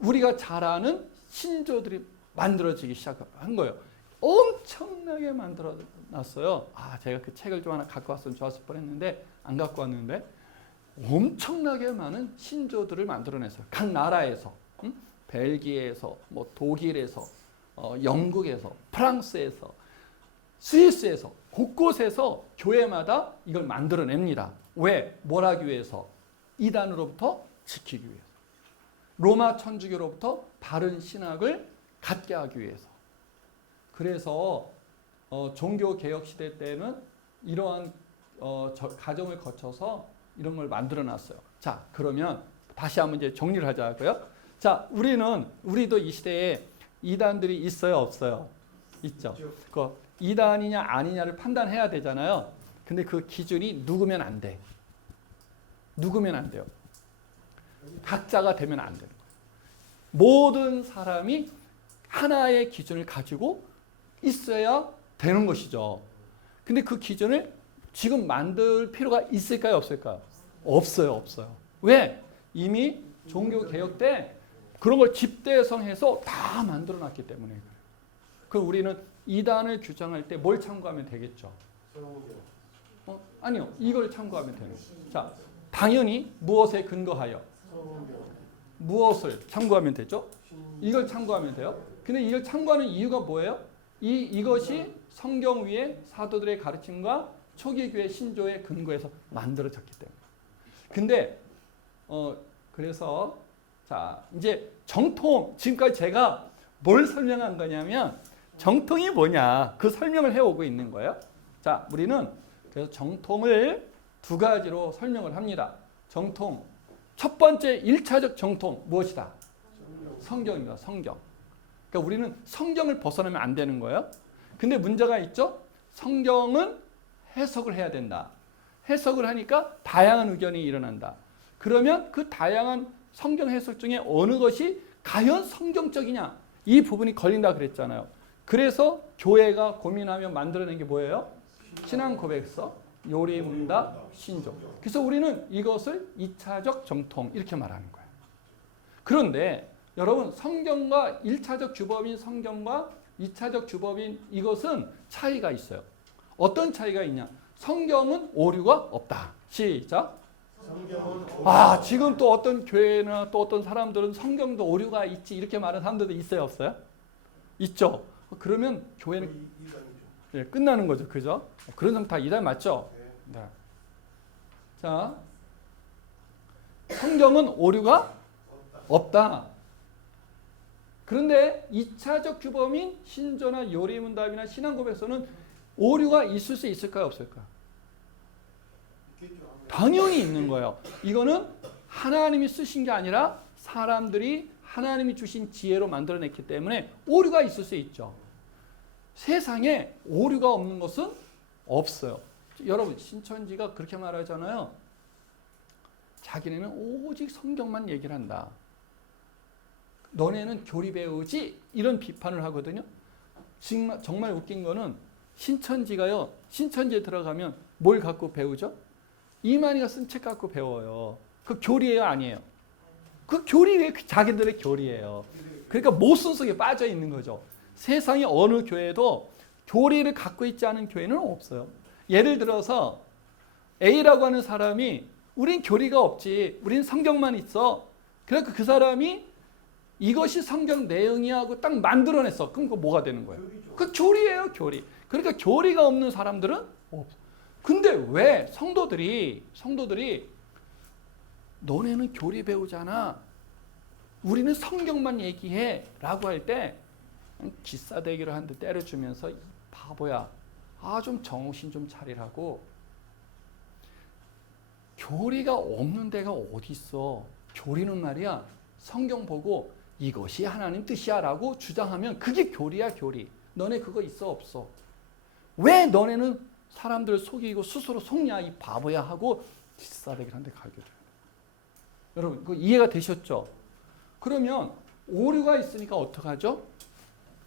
우리가 잘 아는 신조들이 만들어지기 시작한 거예요. 엄청나게 만들어놨어요. 제가 그 책을 좀 하나 갖고 왔으면 좋았을 뻔했는데 안 갖고 왔는데 엄청나게 많은 신조들을 만들어냈어요. 각 나라에서, 벨기에에서, 뭐 독일에서, 영국에서, 프랑스에서, 스위스에서 곳곳에서 교회마다 이걸 만들어냅니다. 왜? 뭘 하기 위해서? 이단으로부터 지키기 위해서. 로마 천주교로부터 바른 신학을 갖게 하기 위해서. 그래서 종교개혁 시대 때는 이러한 과정을 거쳐서 이런 걸 만들어놨어요. 자, 그러면 다시 한번 이제 정리를 하자고요. 자, 우리도 이 시대에 이단들이 있어요, 없어요? 있죠. 그 이단이냐 아니냐를 판단해야 되잖아요. 근데 그 기준이 누구면 안 돼. 누구면 안 돼요. 각자가 되면 안 돼요. 모든 사람이 하나의 기준을 가지고 있어야 되는 것이죠. 근데 그 기준을 지금 만들 필요가 있을까요? 없을까요? 없어요. 왜? 이미 종교개혁 때 그런 걸 집대성해서 다 만들어놨기 때문에. 그럼 우리는 이단을 규정할 때 뭘 참고하면 되겠죠? 아니요. 이걸 참고하면 되는 거예요. 자, 당연히 무엇에 근거하여? 무엇을 참고하면 되죠? 이걸 참고하면 돼요. 근데 이걸 참고하는 이유가 뭐예요? 이것이 성경 위에 사도들의 가르침과 초기 교회 신조의 근거에서 만들어졌기 때문에. 근데 그래서 자, 이제 정통, 지금까지 제가 뭘 설명한 거냐면 정통이 뭐냐 그 설명을 해오고 있는 거예요. 자, 우리는 그래서 정통을 두 가지로 설명을 합니다. 정통, 첫 번째 1차적 정통 무엇이다? 성경입니다. 성경. 그러니까 우리는 성경을 벗어나면 안 되는 거예요. 근데 문제가 있죠. 성경은 해석을 해야 된다. 해석을 하니까 다양한 의견이 일어난다. 그러면 그 다양한 성경 해석 중에 어느 것이 과연 성경적이냐? 이 부분이 걸린다 그랬잖아요. 그래서 교회가 고민하며 만들어낸 게 뭐예요? 신앙 고백서, 요리문답, 신조. 그래서 우리는 이것을 2차적 정통 이렇게 말하는 거예요. 그런데 여러분 성경과 1차적 주법인 성경과 2차적 주법인 이것은 차이가 있어요. 어떤 차이가 있냐? 성경은 오류가 없다. 시작. 지금 또 어떤 교회나 또 어떤 사람들은 성경도 오류가 있지 이렇게 말하는 사람들도 있어요, 없어요? 있죠. 그러면 교회는 끝나는 거죠, 그죠? 그런 사람 다 이단 맞죠? 네. 자, 성경은 오류가 없다. 그런데 2차적 규범인 신조나 요리문답이나 신앙고백서는 오류가 있을 수 있을까요, 없을까요? 당연히 있는 거예요. 이거는 하나님이 쓰신 게 아니라 사람들이 하나님이 주신 지혜로 만들어냈기 때문에 오류가 있을 수 있죠. 세상에 오류가 없는 것은 없어요. 여러분 신천지가 그렇게 말하잖아요. 자기네는 오직 성경만 얘기를 한다. 너네는 교리 배우지? 이런 비판을 하거든요. 정말 웃긴 거는 신천지가요. 신천지에 들어가면 뭘 갖고 배우죠? 이만희가 쓴 책 갖고 배워요. 그 교리예요, 아니에요? 그 교리예요. 자기들의 교리예요. 그러니까 모순 속에 빠져 있는 거죠. 세상의 어느 교회도 교리를 갖고 있지 않은 교회는 없어요. 예를 들어서 A라고 하는 사람이 우린 교리가 없지. 우린 성경만 있어. 그러니까 그 사람이 이것이 성경 내용이야 하고 딱 만들어냈어. 그럼 그거 뭐가 되는 거예요? 그 교리예요, 교리. 그러니까 교리가 없는 사람들은 없어. 근데 왜 성도들이 너네는 교리 배우잖아. 우리는 성경만 얘기해 라고 할 때 기싸대기를 한 대 때려주면서 바보야. 좀 정신 좀 차리라고. 교리가 없는 데가 어디 있어. 교리는 말이야. 성경 보고 이것이 하나님 뜻이야 라고 주장하면 그게 교리야, 교리. 너네 그거 있어, 없어? 왜 너네는 사람들을 속이고 스스로 속냐, 이 바보야 하고 기싸대기를 한 대 가게 돼요. 여러분, 그거 이해가 되셨죠? 그러면 오류가 있으니까 어떡하죠?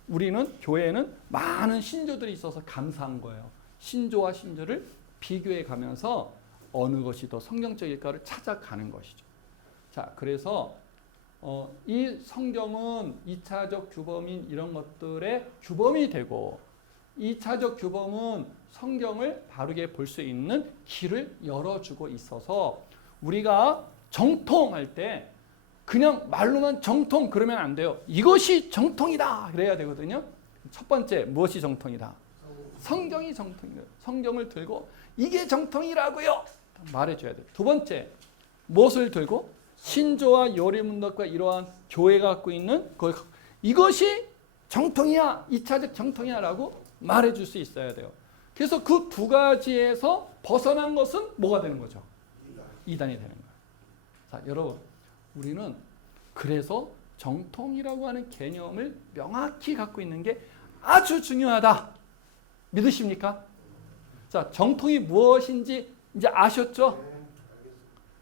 우리는 교회에는 많은 신조들이 있어서 감사한 거예요. 신조와 신조를 비교해 가면서 어느 것이 더 성경적일까를 찾아가는 것이죠. 자, 그래서 이 성경은 2차적 규범인 이런 것들의 규범이 되고 2차적 규범은 성경을 바르게 볼 수 있는 길을 열어주고 있어서 우리가 정통할 때 그냥 말로만 정통 그러면 안 돼요. 이것이 정통이다 그래야 되거든요. 첫 번째 무엇이 정통이다? 성경이 정통이다. 성경을 들고 이게 정통이라고요 말해줘야 돼요. 두 번째 무엇을 들고? 신조와 요리문답과 이러한 교회가 갖고 있는 이것이 정통이야, 2차적 정통이야 라고 말해줄 수 있어야 돼요. 그래서 그 두 가지에서 벗어난 것은 뭐가 되는 거죠? 이단이 되는 거예요. 자, 여러분 우리는 그래서 정통이라고 하는 개념을 명확히 갖고 있는 게 아주 중요하다. 믿으십니까? 자, 정통이 무엇인지 이제 아셨죠?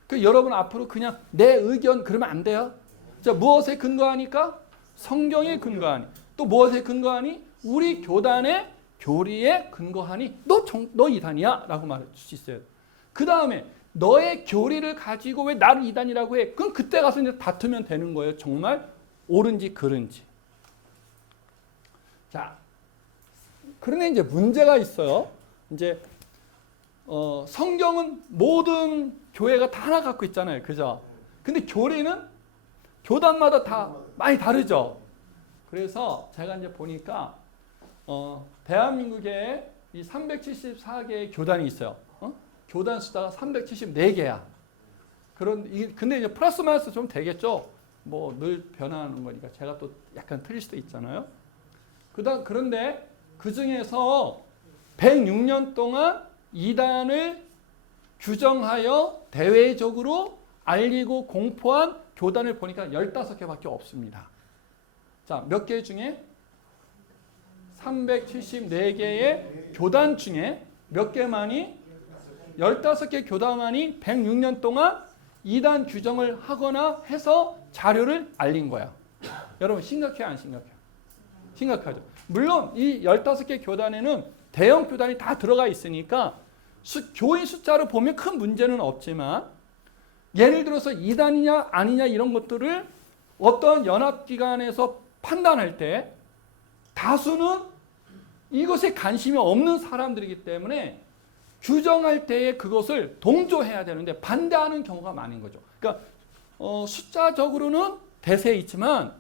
그 여러분 앞으로 그냥 내 의견 그러면 안 돼요. 자, 무엇에 근거하니까? 성경에 근거하니. 또 무엇에 근거하니? 우리 교단의 교리에 근거하니. 너 이단이야 라고 말할 수 있어요. 그 다음에 너의 교리를 가지고 왜 나를 이단이라고 해? 그럼 그때 가서 이제 다투면 되는 거예요. 정말 옳은지 그른지. 자, 그런데 이제 문제가 있어요. 이제 성경은 모든 교회가 다 하나 갖고 있잖아요. 그죠? 근데 교리는 교단마다 다 많이 다르죠. 그래서 제가 이제 보니까 대한민국에 이 374개의 교단이 있어요. 교단 수다가 374개야. 근데 이제 플러스 마이너스 좀 되겠죠. 뭐 늘 변화하는 거니까 제가 또 약간 틀릴 수도 있잖아요. 그런데 그 중에서 106년 동안 이단을 규정하여 대외적으로 알리고 공포한 교단을 보니까 15개밖에 없습니다. 자, 몇 개 중에? 374개의 교단 중에 몇 개만이? 15개 교단만이 106년 동안 이단 규정을 하거나 해서 자료를 알린 거야. 여러분 심각해요, 안 심각해요? 심각하죠. 물론 이 15개 교단에는 대형 교단이 다 들어가 있으니까 교인 숫자로 보면 큰 문제는 없지만 예를 들어서 이단이냐 아니냐 이런 것들을 어떤 연합기관에서 판단할 때 다수는 이것에 관심이 없는 사람들이기 때문에 규정할 때에 그것을 동조해야 되는데 반대하는 경우가 많은 거죠. 그러니까 숫자적으로는 대세에 있지만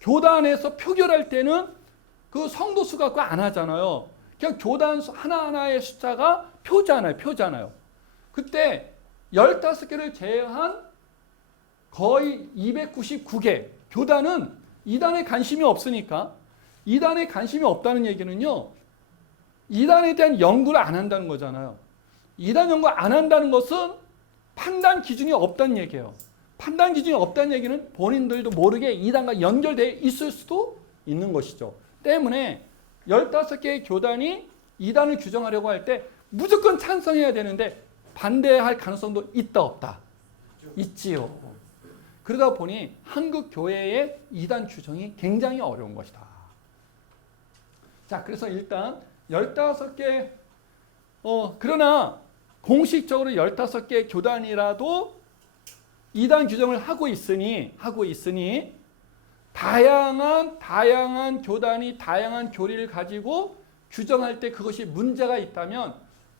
교단에서 표결할 때는 그 성도 수 갖고 안 하잖아요. 그냥 교단 하나하나의 숫자가 표잖아요. 그때 15개를 제외한 거의 299개 교단은 이단에 관심이 없으니까 이단에 관심이 없다는 얘기는요. 이단에 대한 연구를 안 한다는 거잖아요. 이단 연구 안 한다는 것은 판단 기준이 없다는 얘기예요. 판단 기준이 없다는 얘기는 본인들도 모르게 이단과 연결되어 있을 수도 있는 것이죠. 때문에 15개의 교단이 이단을 규정하려고 할 때 무조건 찬성해야 되는데 반대할 가능성도 있다 없다? 있지요. 그러다 보니 한국 교회의 이단 규정이 굉장히 어려운 것이다. 자, 그래서 일단 15개 그러나 공식적으로 15개 교단이라도 이단 규정을 하고 있으니 다양한 교단이 다양한 교리를 가지고 규정할 때 그것이 문제가 있다면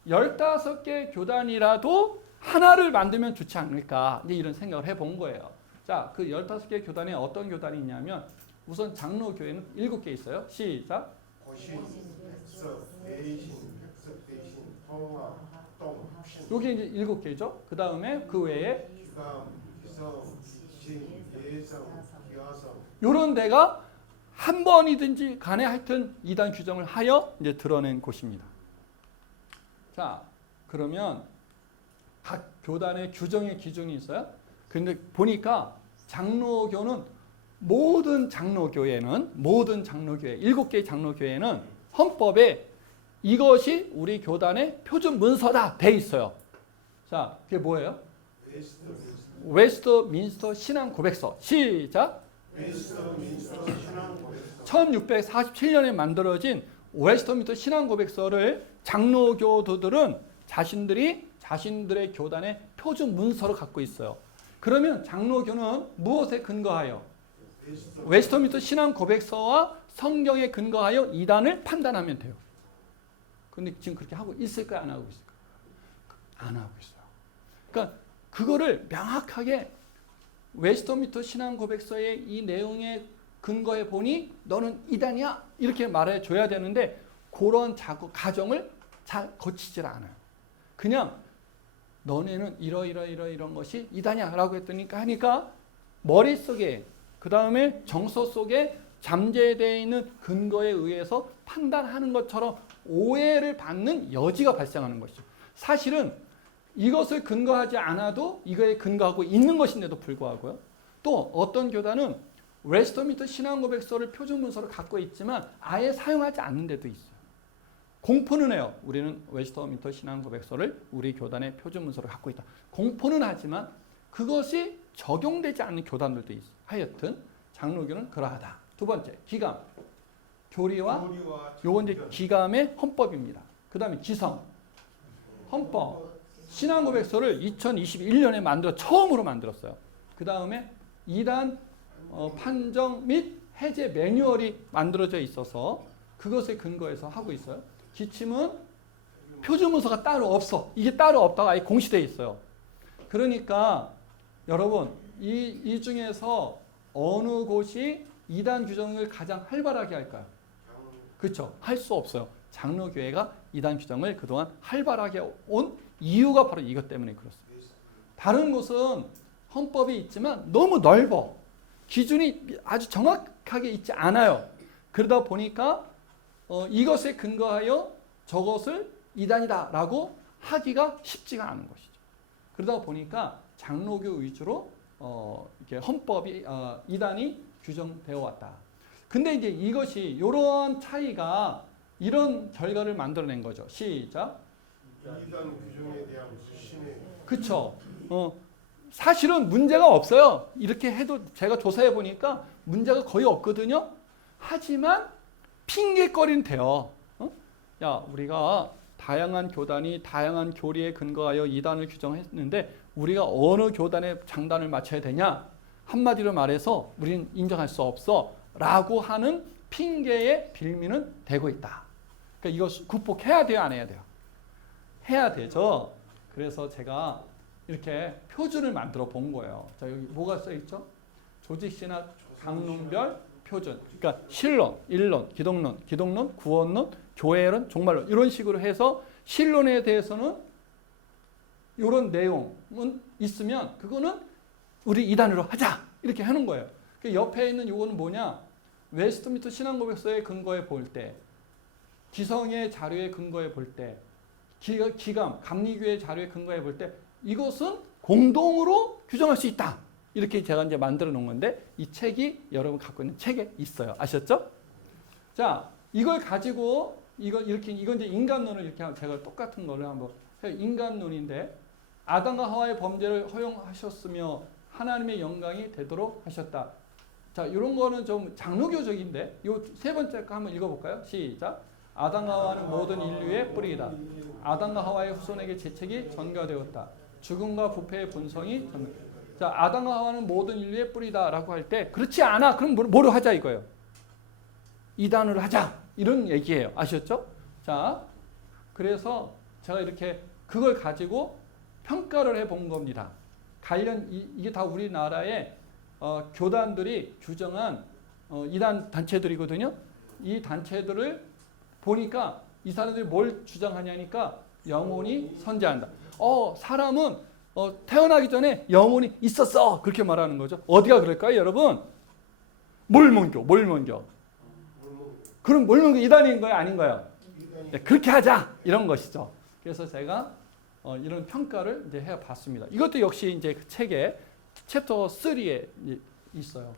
15개 교단이라도 하나를 만들면 좋지 않을까 이제 이런 생각을 해본 거예요. 자, 그 15개 교단에 어떤 교단이 있냐면 우선 장로교회는 7개 있어요. 시작. 고신, 백석, 대신, 백석 대신, 통화, 동, 신. 여기 이제 7개죠. 그 다음에 그 외에 기감, 기성, 신, 예성, 기화성. 요런 데가 한 번이든지 간에 하여튼 이단 규정을 하여 이제 드러낸 곳입니다. 자, 그러면 각 교단의 규정의 기준이 있어요. 근데 보니까 장로교는 모든 장로교회 7개의 장로교회는 헌법에 이것이 우리 교단의 표준 문서다 돼 있어요. 자, 그게 뭐예요? 웨스트민스터 신앙 고백서. 시작. 웨스트민스터 신앙 고백서. 1647년에 만들어진 웨스트민스터 신앙 고백서를 장로교도들은 자신들의 교단의 표준 문서로 갖고 있어요. 그러면 장로교는 무엇에 근거하여? 웨스트민스터 신앙 고백서와 성경에 근거하여 이단을 판단하면 돼요. 근데 지금 그렇게 하고 있을까요? 안 하고 있을까요? 안 하고 있어요. 그러니까 그거를 명확하게 웨스트민스터 신앙 고백서의 이 내용에 근거해 보니 너는 이단이야 이렇게 말해 줘야 되는데 그런 과정을 잘 거치질 않아요. 그냥 너네는 이런 것이 이단이야 라고 하니까 머릿속에 그 다음에 정서 속에 잠재되어 있는 근거에 의해서 판단하는 것처럼 오해를 받는 여지가 발생하는 것이죠. 사실은 이것을 근거하지 않아도 이거에 근거하고 있는 것인데도 불구하고요. 또 어떤 교단은 웨스트민스터 신앙 고백서를 표준 문서로 갖고 있지만 아예 사용하지 않는 데도 있어요. 공포는 해요. 우리는 웨스트민스터 신앙 고백서를 우리 교단의 표준 문서로 갖고 있다. 공포는 하지만 그것이 적용되지 않는 교단들도 있어요. 하여튼 장로교는 그러하다. 두 번째, 기감. 교리와 요건 이제 기감의 헌법입니다. 그 다음에 기성. 헌법. 신앙 고백서를 2021년에 처음으로 만들었어요. 그 다음에 이단 판정 및 해제 매뉴얼이 만들어져 있어서 그것에 근거해서 하고 있어요. 기침은 표준문서가 따로 없어. 이게 따로 없다가 아예 공시되어 있어요. 그러니까 여러분 이 중에서 어느 곳이 이단 규정을 가장 활발하게 할까요? 그렇죠. 할 수 없어요. 장로교회가 이단 규정을 그동안 활발하게 온 이유가 바로 이것 때문에 그렇습니다. 다른 곳은 헌법이 있지만 너무 넓어. 기준이 아주 정확하게 있지 않아요. 그러다 보니까 이것에 근거하여 저것을 이단이다라고 하기가 쉽지가 않은 것이죠. 그러다 보니까 장로교 위주로 이렇게 헌법이 이단이 규정되어 왔다. 근데 이제 이것이 이러한 차이가 이런 결과를 만들어낸 거죠. 시작. 이단 규정에 대한 불신의 그쵸. 사실은 문제가 없어요. 이렇게 해도 제가 조사해 보니까 문제가 거의 없거든요. 하지만 핑계거리는 돼요. 야, 우리가 다양한 교단이 다양한 교리에 근거하여 이단을 규정했는데 우리가 어느 교단에 장단을 맞춰야 되냐? 한마디로 말해서 우리는 인정할 수 없어 라고 하는 핑계의 빌미는 되고 있다. 그러니까 이거 극복해야 돼요, 안 해야 돼요? 해야 되죠. 그래서 제가 이렇게 표준을 만들어 본 거예요. 자, 여기 뭐가 써 있죠? 조직신학 강론별 표준. 그러니까 신론, 일론, 기독론, 구원론, 교회론, 종말론 이런 식으로 해서 신론에 대해서는 이런 내용은 있으면 그거는 우리 이단으로 하자 이렇게 하는 거예요. 그 옆에 있는 이거는 뭐냐? 웨스트민스터 신앙고백서의 근거에 볼 때, 기성의 자료의 근거에 볼 때, 기감, 감리교의 자료의 근거에 볼 때 이것은 공동으로 규정할 수 있다. 이렇게 제가 이제 만들어 놓은 건데 이 책이 여러분 갖고 있는 책에 있어요. 아셨죠? 자, 이걸 가지고 이건 이제 인간론을 이렇게 하면 제가 똑같은 거를 한번 인간론인데 아담과 하와의 범죄를 허용하셨으며 하나님의 영광이 되도록 하셨다. 자, 이런 거는 좀 장로교적인데 요 세 번째 거 한번 읽어볼까요? 시작. 아담과 하와는 모든 인류의 뿌리이다. 아담과 하와의 후손에게 재책이 전가되었다. 죽음과 부패의 본성이 전가. 자, 아담과 하와는 모든 인류의 뿌리다라고 할 때 그렇지 않아. 그럼 뭐로 하자 이거예요. 이단으로 하자. 이런 얘기예요. 아셨죠? 자, 그래서 제가 이렇게 그걸 가지고 평가를 해본 겁니다. 이게 다 우리나라의 교단들이 규정한 이단 단체들이거든요. 이 단체들을 보니까 이 사람들이 뭘 주장하냐니까 영혼이 선재한다. 사람은 태어나기 전에 영혼이 있었어. 그렇게 말하는 거죠. 어디가 그럴까요, 여러분? 몰몬교. 그럼 몰몬교 이단인 거예요, 아닌 거예요? 네, 그렇게 하자 이런 것이죠. 그래서 제가 이런 평가를 이제 해봤습니다. 이것도 역시 이제 그 책에 챕터 3에 있어요.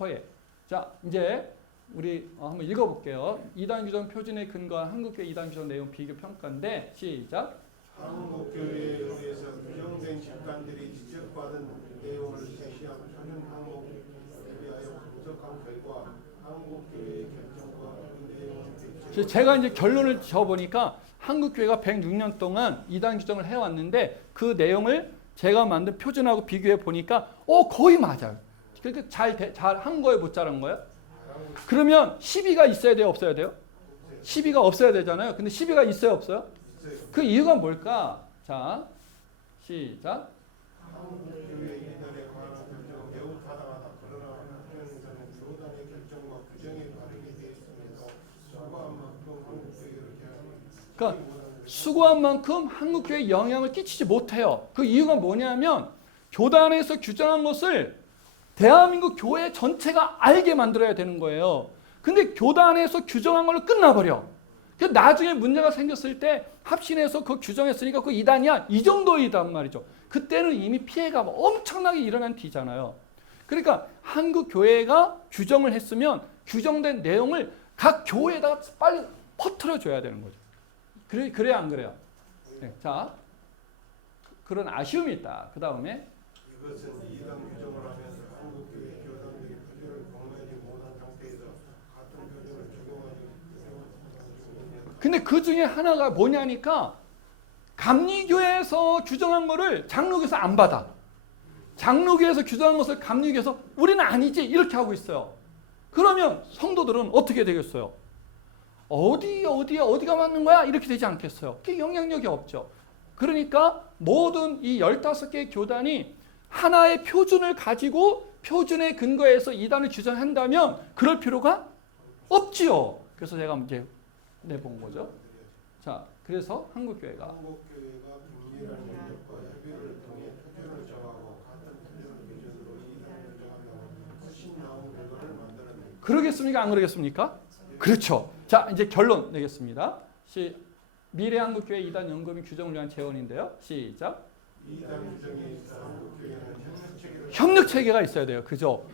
허예. 자, 이제 우리 한번 읽어볼게요. 이단 규정 표준에 근거한 한국교회 이단 규정 내용 비교 평가인데 시작. 한국교회에 의해서 규정된 집단들이 지적받은 내용을 제시한 표준 항목에 대하여 분석한 결과 한국교회의 결정과 그 내용을 제가 이제 결론을 지어보니까 한국교회가 106년 동안 이단 규정을 해왔는데 그 내용을 제가 만든 표준하고 비교해 보니까 거의 맞아요. 그러니까 잘 한 거예요, 못 잘한 거예요? 그러면 시비가 있어야 돼요, 없어야 돼요? 시비가 없어야 되잖아요. 근데 시비가 있어요, 없어요? 그 이유가 뭘까? 자, 시작. 한국교회 이단에 관한 결정은 매우 타당하다. 그러나 한편에서는 교단의 결정과 규정이 다르게 되어 있음에도 수고한 만큼 한국교회를 그러니까 수고한 만큼 한국교회에 영향을 끼치지 못해요. 그 이유가 뭐냐면 교단에서 규정한 것을 대한민국 교회 전체가 알게 만들어야 되는 거예요. 근데 교단에서 규정한 걸로 끝나버려. 나중에 문제가 생겼을 때 합신해서 그 규정했으니까 그 이단이야. 이 정도이단 말이죠. 그때는 이미 피해가 엄청나게 일어난 뒤잖아요. 그러니까 한국 교회가 규정을 했으면 규정된 내용을 각 교회에다가 빨리 퍼뜨려 줘야 되는 거죠. 그래야 안 그래요? 네, 자, 그런 아쉬움이 있다. 그 다음에 이것은 이단 규정을 하면서 한국교회 교단들이 표준을 공유하지 못한 상태에서 같은 표준을 적용하지 근데 그 중에 하나가 뭐냐니까 감리교회에서 규정한 거를 장로교에서 안 받아. 장로교에서 규정한 것을 감리교에서 우리는 아니지 이렇게 하고 있어요. 그러면 성도들은 어떻게 되겠어요? 어디가 맞는 거야? 이렇게 되지 않겠어요? 그게 영향력이 없죠. 그러니까 모든 이 15개의 교단이 하나의 표준을 가지고 표준에 근거해서 이단을 규정한다면 그럴 필요가 없지요. 그래서 제가 이제 내본 거죠. 자, 그래서 한국교회가 긴밀한 협력과 협의를 통해 표준을 정하고 같은 표준을 기준으로 이단을 규정한다면 훨씬 나은 결과를 만들어냅니다. 그러겠습니까? 안 그러겠습니까? 그렇죠. 자, 이제 결론 내겠습니다. 미래한국교회 이단 연금이 규정을 위한 제언인데요. 시작. 이단 규정에 있어 한국교회는 협력 체계가 있어야 돼요. 그죠?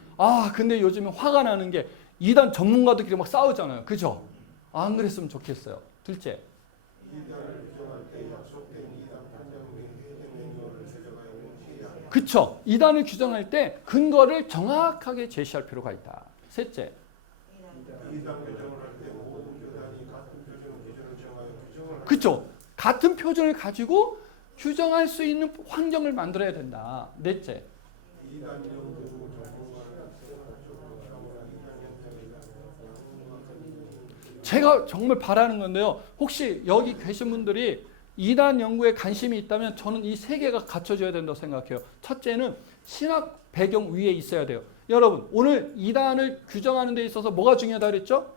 근데 요즘에 화가 나는 게 이단 전문가들끼리 막 싸우잖아요. 그죠? 안 그랬으면 좋겠어요. 둘째. 이단을 규정할 때 약속된 이단 판정 및 해제 매뉴얼을 제정하여 뭉치지 않다. 그쵸. 이단을 규정할 때 근거를 정확하게 제시할 필요가 있다. 셋째. 이단 규정을 할 때 모든 교단이 같은 표준 기준을 정하여 규정을 그쵸. 같은 표준을 가지고 규정할 수 있는 환경을 만들어야 된다. 넷째. 이단 연구 제가 정말 바라는 건데요. 혹시 여기 계신 분들이 이단 연구에 관심이 있다면 저는 이 세 개가 갖춰져야 된다고 생각해요. 첫째는 신학 배경 위에 있어야 돼요. 여러분, 오늘 이단을 규정하는 데 있어서 뭐가 중요하다 그랬죠?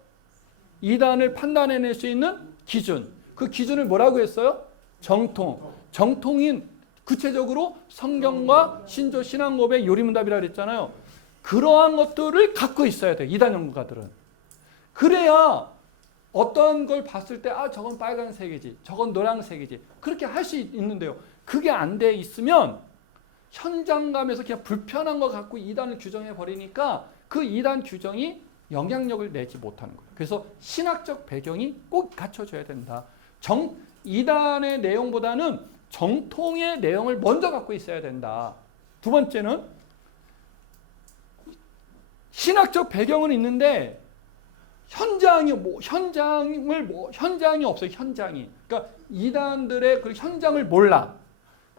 이단을 판단해낼 수 있는 기준. 그 기준을 뭐라고 했어요? 정통. 정통인 구체적으로 성경과 신조 신앙고백 요리문답이라 그랬잖아요. 그러한 것들을 갖고 있어야 돼요. 이단 연구가들은. 그래야 어떤 걸 봤을 때 저건 빨간색이지, 저건 노란색이지, 그렇게 할 수 있는데요. 그게 안 돼 있으면 현장감에서 그냥 불편한 거 갖고 이단을 규정해 버리니까 그 이단 규정이 영향력을 내지 못하는 거예요. 그래서 신학적 배경이 꼭 갖춰져야 된다. 이단의 내용보다는 정통의 내용을 먼저 갖고 있어야 된다. 두 번째는 신학적 배경은 있는데 현장이 없어요. 현장이. 그러니까 이단들의 그 현장을 몰라.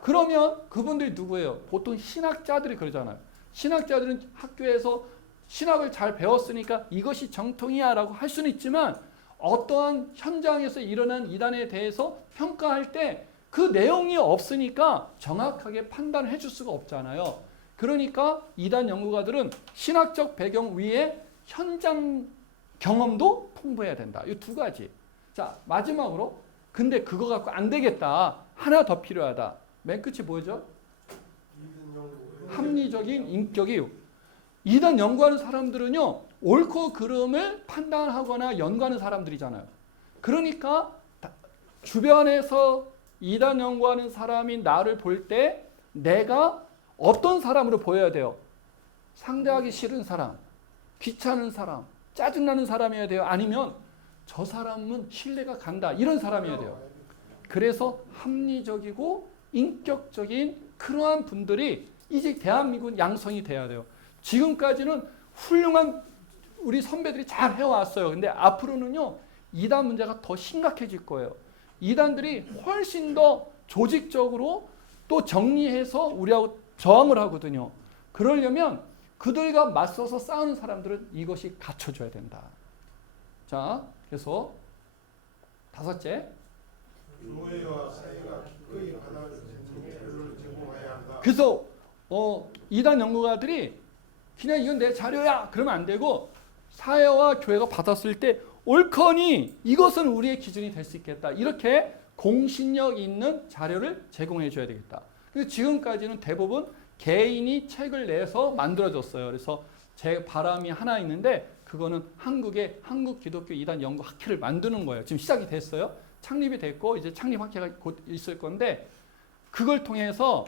그러면 그분들이 누구예요? 보통 신학자들이 그러잖아요. 신학자들은 학교에서 신학을 잘 배웠으니까 이것이 정통이야라고 할 수는 있지만 어떠한 현장에서 일어난 이단에 대해서 평가할 때 그 내용이 없으니까 정확하게 판단을 해줄 수가 없잖아요. 그러니까 이단 연구가들은 신학적 배경 위에 현장 경험도 풍부해야 된다. 이 두 가지. 자, 마지막으로 근데 그거 갖고 안 되겠다. 하나 더 필요하다. 맨 끝이 뭐죠? 합리적인 인격이. 이단 연구하는 사람들은요, 옳고 그름을 판단하거나 연구하는 사람들이잖아요. 그러니까 주변에서 이단 연구하는 사람이 나를 볼 때 내가 어떤 사람으로 보여야 돼요? 상대하기 싫은 사람, 귀찮은 사람, 짜증나는 사람이어야 돼요? 아니면 저 사람은 신뢰가 간다. 이런 사람이어야 돼요. 그래서 합리적이고 인격적인 그러한 분들이 이제 대한민국 양성이 돼야 돼요. 지금까지는 훌륭한 우리 선배들이 잘 해왔어요. 근데 앞으로는요, 이단 문제가 더 심각해질 거예요. 이단들이 훨씬 더 조직적으로 또 정리해서 우리하고 저항을 하거든요. 그러려면 그들과 맞서서 싸우는 사람들은 이것이 갖춰져야 된다. 자, 그래서 다섯째. 교회와 사회가 기꺼이 받아들일 자료를 제공해야 한다. 그래서 이단 연구가들이 그냥 이건 내 자료야 그러면 안 되고 사회와 교회가 받았을 때 옳거니 이것은 우리의 기준이 될 수 있겠다. 이렇게 공신력 있는 자료를 제공해 줘야 되겠다. 근데 지금까지는 대부분 개인이 책을 내서 만들어졌어요. 그래서 제 바람이 하나 있는데 그거는 한국의 한국기독교 이단 연구학회를 만드는 거예요. 지금 시작이 됐어요. 창립이 됐고 이제 창립학회가 곧 있을 건데 그걸 통해서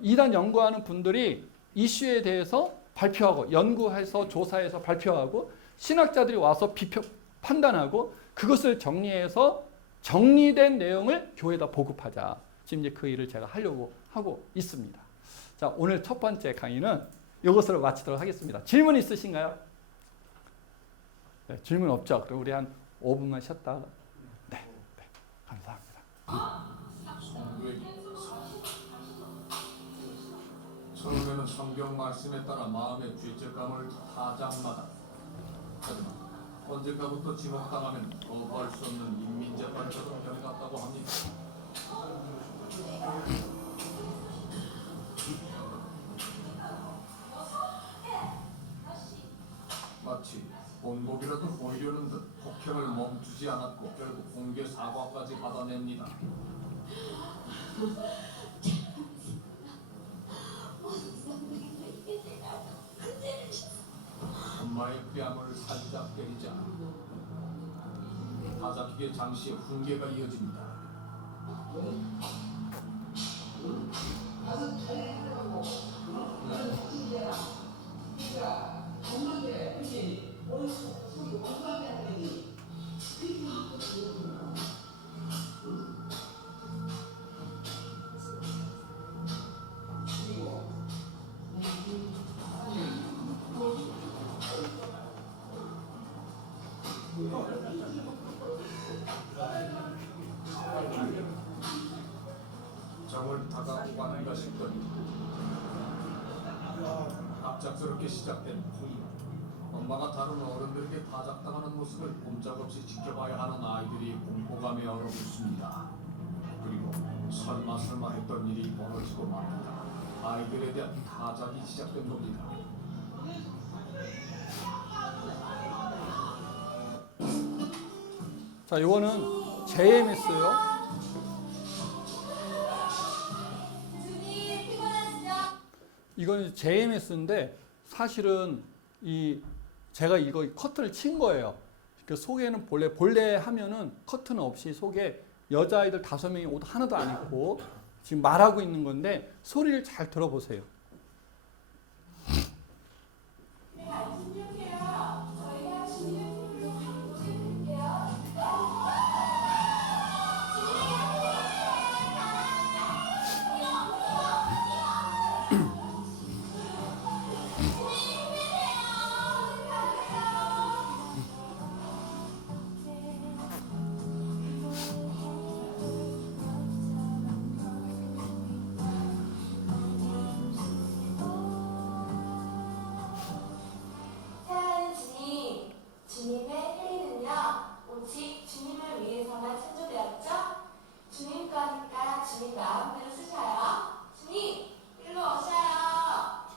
이단 연구하는 분들이 이슈에 대해서 발표하고 연구해서 조사해서 발표하고 신학자들이 와서 판단하고 그것을 정리해서 정리된 내용을 교회에다 보급하자. 지금 이제 그 일을 제가 하려고 하고 있습니다. 자, 오늘 첫 번째 강의는 이것으로 마치도록 하겠습니다. 질문 있으신가요? 네, 질문 없죠? 그럼 우리 한 5분만 쉬었다가 네, 감사합니다. 처음에는 성경 말씀에 따라 마음의 죄책감을 타자마다 하지만 언젠가부터 지목당하면 거부할 수 없는 인민재판처럼 변해갔다고 합니다. 마치 본보기라도 보이려는 듯 폭행을 멈추지 않았고 결국 공개 사과까지 받아냅니다. 엄마의 뺨을 살짝 때리자 다잡히게 장씨의 훈계가 이어집니다. 세상을 다가고 가는가 싶더니 갑작스럽게 시작된 후임. 엄마가 다른 어른들에게 타작당하는 모습을 꼼짝없이 지켜봐야 하는 아이들이 공포감에 얼어붙습니다. 그리고 설마 했던 일이 벌어지고 맙니다. 아이들에 대한 타작이 시작된 겁니다. 자, 이거는 JMS요. 이거는 JMS인데 사실은 제가 이거 커튼을 친 거예요. 그 속에는 본래 하면은 커튼 없이 속에 여자아이들 5명이 옷 하나도 안 입고 지금 말하고 있는 건데 소리를 잘 들어보세요. 주님의 행위는요, 오직 주님을 위해서만 창조되었죠? 주님 거니까 주님 마음대로 쓰셔요. 주님, 일로 오셔요.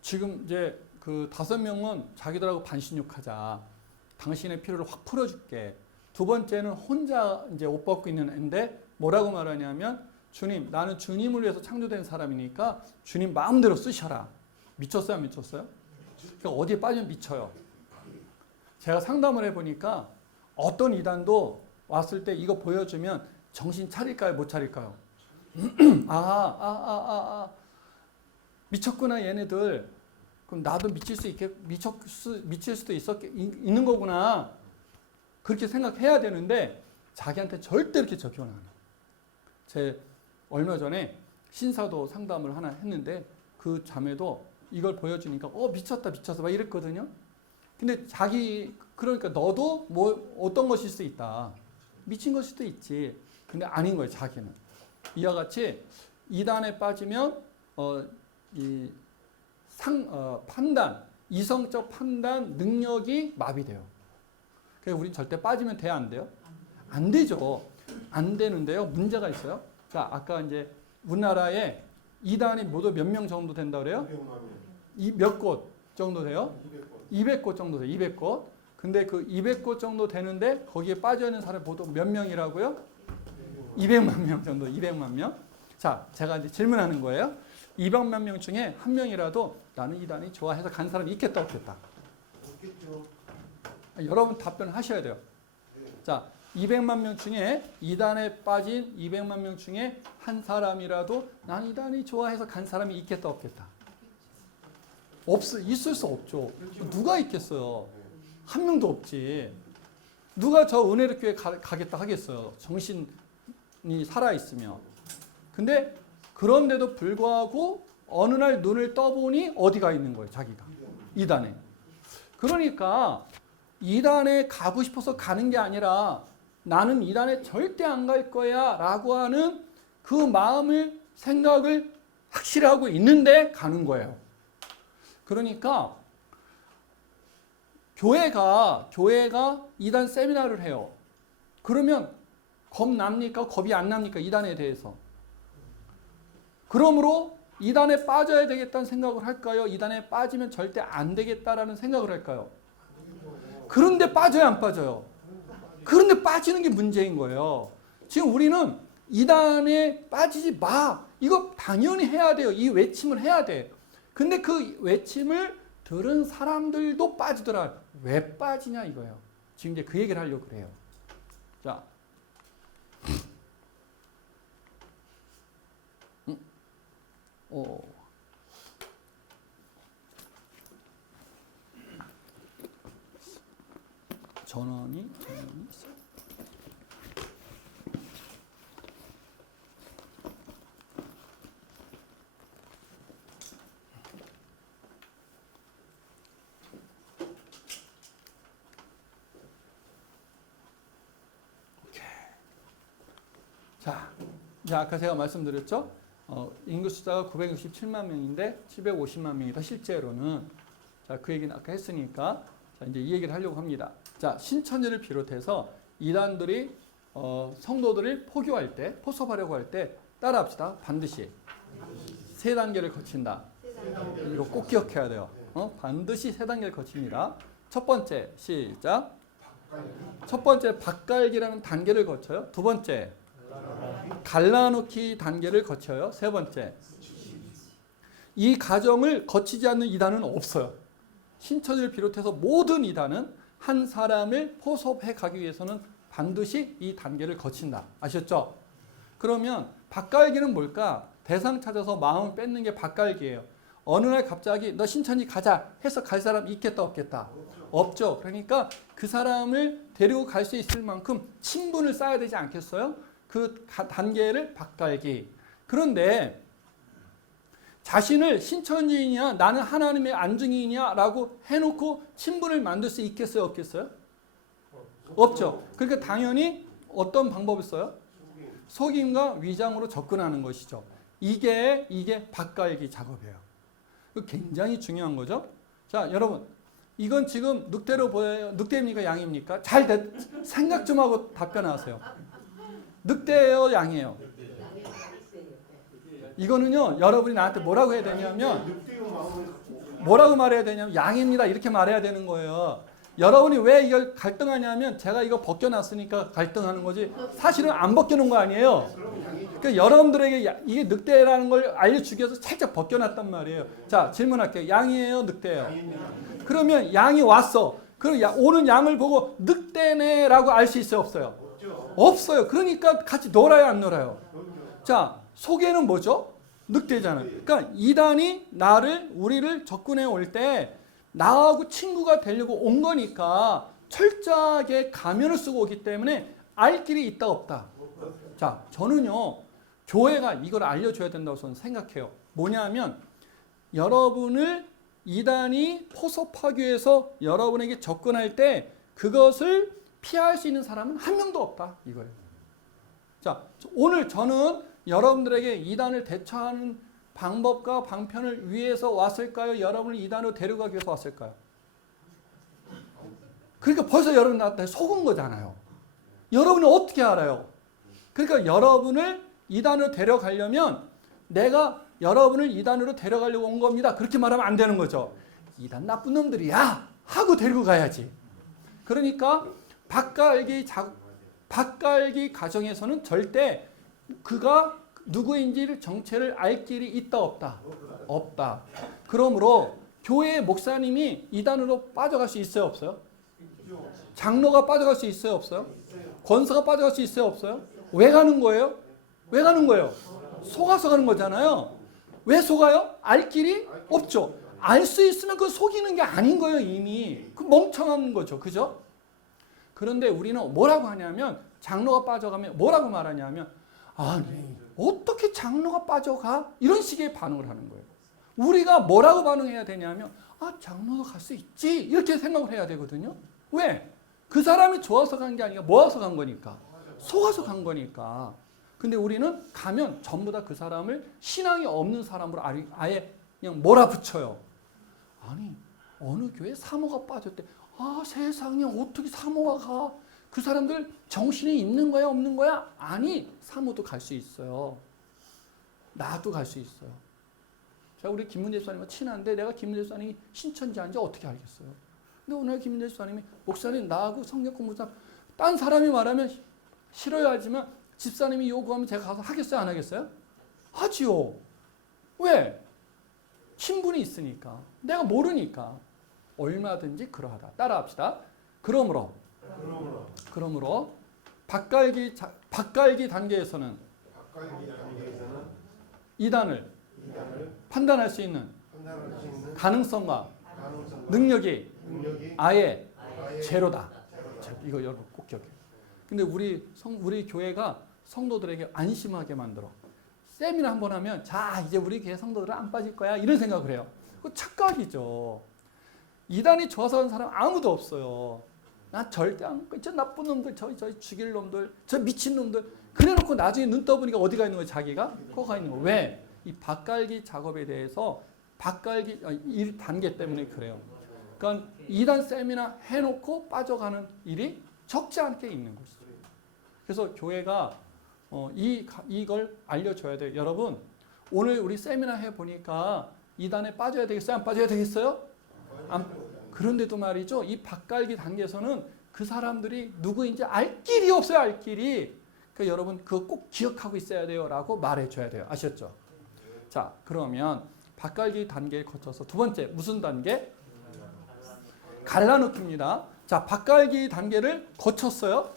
지금 이제 그 5명은 자기들하고 반신욕하자. 당신의 피로를 확 풀어줄게. 두 번째는 혼자 이제 옷 벗고 있는 애인데 뭐라고 말하냐면 주님, 나는 주님을 위해서 창조된 사람이니까 주님 마음대로 쓰셔라. 미쳤어요, 안 미쳤어요? 그러니까 어디에 빠지면 미쳐요. 제가 상담을 해보니까 어떤 이단도 왔을 때 이거 보여주면 정신 차릴까요, 못 차릴까요? 미쳤구나 얘네들. 그럼 나도 미칠 수도 있는 거구나. 그렇게 생각해야 되는데 자기한테 절대 이렇게 적용을 안 해요. 제 얼마 전에 신사도 상담을 하나 했는데 그 자매도 이걸 보여주니까 미쳤다 미쳤어 막 이랬거든요. 근데 그러니까 너도 뭐 어떤 것일 수 있다. 미친 것일 수도 있지. 근데 아닌 거예요, 자기는. 이와 같이 이단에 빠지면 이성적 판단 능력이 마비돼요. 그래서 우린 절대 빠지면 돼요, 안 돼요? 안 되죠. 안 되는데요. 문제가 있어요. 자, 아까 이제 우리나라에 이단이 모두 몇 명 정도 된다 그래요? 몇 곳 정도 돼요? 200곳 정도 돼요. 200곳. 근데 그 200곳 정도 되는데 거기에 빠져 있는 사람이 보통 몇 명이라고요? 200만 명 정도. 200만 명. 자, 제가 이제 질문하는 거예요. 200만 명 중에 한 명이라도 나는 이단이 좋아해서 간 사람이 있겠다 없겠다? 없겠죠. 여러분 답변을 하셔야 돼요. 자, 200만 명 중에 이단에 빠진 200만 명 중에 한 사람이라도 난 이단이 좋아해서 간 사람이 있겠다 없겠다? 있을 수 없죠. 누가 있겠어요? 한 명도 없지. 누가 저 은혜를 교회 가겠다 하겠어요? 정신이 살아있으면. 근데 그런데도 불구하고 어느 날 눈을 떠보니 어디가 있는 거예요, 자기가. 이단에. 그러니까 이단에 가고 싶어서 가는 게 아니라 나는 이단에 절대 안 갈 거야 라고 하는 그 마음을, 생각을 확실히 하고 있는데 가는 거예요. 그러니까 교회가 이단 세미나를 해요. 그러면 겁납니까? 겁이 안 납니까? 이단에 대해서. 그러므로 이단에 빠져야 되겠다는 생각을 할까요? 이단에 빠지면 절대 안 되겠다라는 생각을 할까요? 그런데 빠져요, 안 빠져요? 그런데 빠지는 게 문제인 거예요. 지금 우리는 이단에 빠지지 마. 이거 당연히 해야 돼요. 이 외침을 해야 돼. 근데 그 외침을 들은 사람들도 빠지더라. 왜 빠지냐 이거예요. 지금 이제 그 얘기를 하려고 그래요. 자. 전원이 있어요. 자, 자, 아까 제가 말씀드렸죠. 인구 숫자가 967만 명인데 750만 명이다. 실제로는. 자, 그 얘기는 아까 했으니까 자, 이제 이 얘기를 하려고 합니다. 자, 신천지를 비롯해서 이단들이 성도들을 포교할 때, 포섭하려고 할 때 따라합시다. 반드시 세 단계를 거친다. 이거 꼭 기억해야 돼요. 반드시 세 단계를 거칩니다. 첫 번째, 시작. 첫 번째, 밭갈기라는 단계를 거쳐요. 두 번째, 갈라놓기 단계를 거쳐요. 세 번째, 이 과정을 거치지 않는 이단은 없어요. 신천지를 비롯해서 모든 이단은 한 사람을 포섭해 가기 위해서는 반드시 이 단계를 거친다. 아셨죠? 그러면 밭갈기는 뭘까? 대상 찾아서 마음을 뺏는 게 밭갈기예요. 어느 날 갑자기 너 신천지 가자 해서 갈 사람 있겠다 없겠다? 없죠. 그러니까 그 사람을 데리고 갈 수 있을 만큼 친분을 쌓아야 되지 않겠어요? 그 단계를 밭갈기. 그런데 자신을 신천지이냐 나는 하나님의 안중이냐 라고 해놓고 친분을 만들 수 있겠어요 없겠어요? 없죠. 그러니까 당연히 어떤 방법을 써요? 속임과 위장으로 접근하는 것이죠. 이게 밭갈기 작업이에요. 굉장히 중요한 거죠. 자, 여러분, 이건 지금 늑대로 보여요? 늑대입니까? 양입니까? 생각 좀 하고 답변하세요. 늑대예요? 양이에요? 이거는요, 여러분이 나한테 뭐라고 해야 되냐면, 뭐라고 말해야 되냐면, 양입니다. 이렇게 말해야 되는 거예요. 여러분이 왜 이걸 갈등하냐면, 제가 이거 벗겨놨으니까 갈등하는 거지, 사실은 안 벗겨놓은 거 아니에요. 그러니까 여러분들에게 이게 늑대라는 걸 알려주기 위해서 살짝 벗겨놨단 말이에요. 자, 질문할게요. 양이에요? 늑대예요? 그러면 양이 왔어. 그럼 오는 양을 보고 늑대네 라고 알 수 있어요? 없어요? 없어요. 그러니까 같이 놀아요? 안 놀아요? 자, 속에는 뭐죠? 늑대잖아요. 그러니까 이단이 우리를 접근해 올 때 나하고 친구가 되려고 온 거니까 철저하게 가면을 쓰고 오기 때문에 알 길이 있다 없다. 자, 저는요, 교회가 이걸 알려줘야 된다고 저는 생각해요. 뭐냐면 여러분을 이단이 포섭하기 위해서 여러분에게 접근할 때 그것을 피할 수 있는 사람은 한 명도 없다. 이거예요. 자, 오늘 저는 여러분들에게 이단을 대처하는 방법과 방편을 위해서 왔을까요? 여러분을 이단으로 데려가기 위해서 왔을까요? 그러니까 벌써 여러분 나한테 속은 거잖아요. 여러분이 어떻게 알아요? 그러니까 여러분을 이단으로 데려가려면 내가 여러분을 이단으로 데려가려고 온 겁니다. 그렇게 말하면 안 되는 거죠. 이단 나쁜 놈들이야 하고 데리고 가야지. 그러니까 밭갈기 과정에서는 절대 그가 누구인지를 정체를 알 길이 있다 없다? 없다. 그러므로 교회 목사님이 이단으로 빠져갈 수 있어요 없어요? 장로가 빠져갈 수 있어요 없어요? 권사가 빠져갈 수 있어요 없어요? 왜 가는 거예요? 왜 가는 거예요? 속아서 가는 거잖아요. 왜 속아요? 알 길이 없죠. 알 수 있으면 그건 속이는 게 아닌 거예요 이미. 그 멍청한 거죠. 그죠? 그런데 우리는 뭐라고 하냐면 장로가 빠져가면 뭐라고 말하냐면 아니 어떻게 장로가 빠져가? 이런 식의 반응을 하는 거예요. 우리가 뭐라고 반응해야 되냐면 장로도 갈 수 있지 이렇게 생각을 해야 되거든요. 왜? 그 사람이 좋아서 간 게 아니라 모아서 간 거니까. 속아서 간 거니까. 근데 우리는 가면 전부 다 그 사람을 신앙이 없는 사람으로 아예 그냥 몰아붙여요. 아니 어느 교회 사모가 빠졌대. 세상에 어떻게 사모가 가? 그 사람들 정신이 있는 거야 없는 거야? 아니 사모도 갈 수 있어요. 나도 갈 수 있어요. 제가 우리 김문재 집사님과 친한데 내가 김문재 집사님이 신천지인지 어떻게 알겠어요? 근데 오늘 김문재 집사님이 목사님 나하고 성경 공부사 딴 사람이 말하면 싫어야 하지만 집사님이 요구하면 제가 가서 하겠어요 안 하겠어요? 하지요. 왜? 친분이 있으니까. 내가 모르니까. 얼마든지 그러하다. 따라합시다. 그러므로 밭갈기 단계에서는 이단을 판단할 수 있는 가능성과 능력이 아예 제로다. 이거 여러분 꼭 기억해요. 근데 우리 교회가 성도들에게 안심하게 만들어. 세미나 한번 하면 자 이제 우리 교회 성도들은 안 빠질 거야 이런 생각을 해요. 그거 착각이죠. 이단이 좋아서 하는 사람 아무도 없어요. 나 절대 안 저 나쁜 놈들, 저 죽일 놈들, 저 미친 놈들. 그래놓고 나중에 눈 떠보니까 어디가 있는 거예요? 자기가 거가 있는 거예요. 왜? 이 밭갈기 작업에 대해서 밭갈기 1단계 때문에 그래요. 그러니까 2단 세미나 해놓고 빠져가는 일이 적지 않게 있는 것이죠. 그래서 교회가 이걸 알려줘야 돼요. 여러분, 오늘 우리 세미나 해보니까 2단에 빠져야 되겠어요? 안 빠져야 되겠어요? 그런데도 말이죠. 이 밭갈기 단계에서는 그 사람들이 누구인지 알 길이 없어요. 알 길이. 그러니까 여러분 그거 꼭 기억하고 있어야 돼요. 라고 말해줘야 돼요. 아셨죠? 자, 그러면 밭갈기 단계에 거쳐서 두 번째 무슨 단계? 갈라놓기입니다. 자, 밭갈기 단계를 거쳤어요.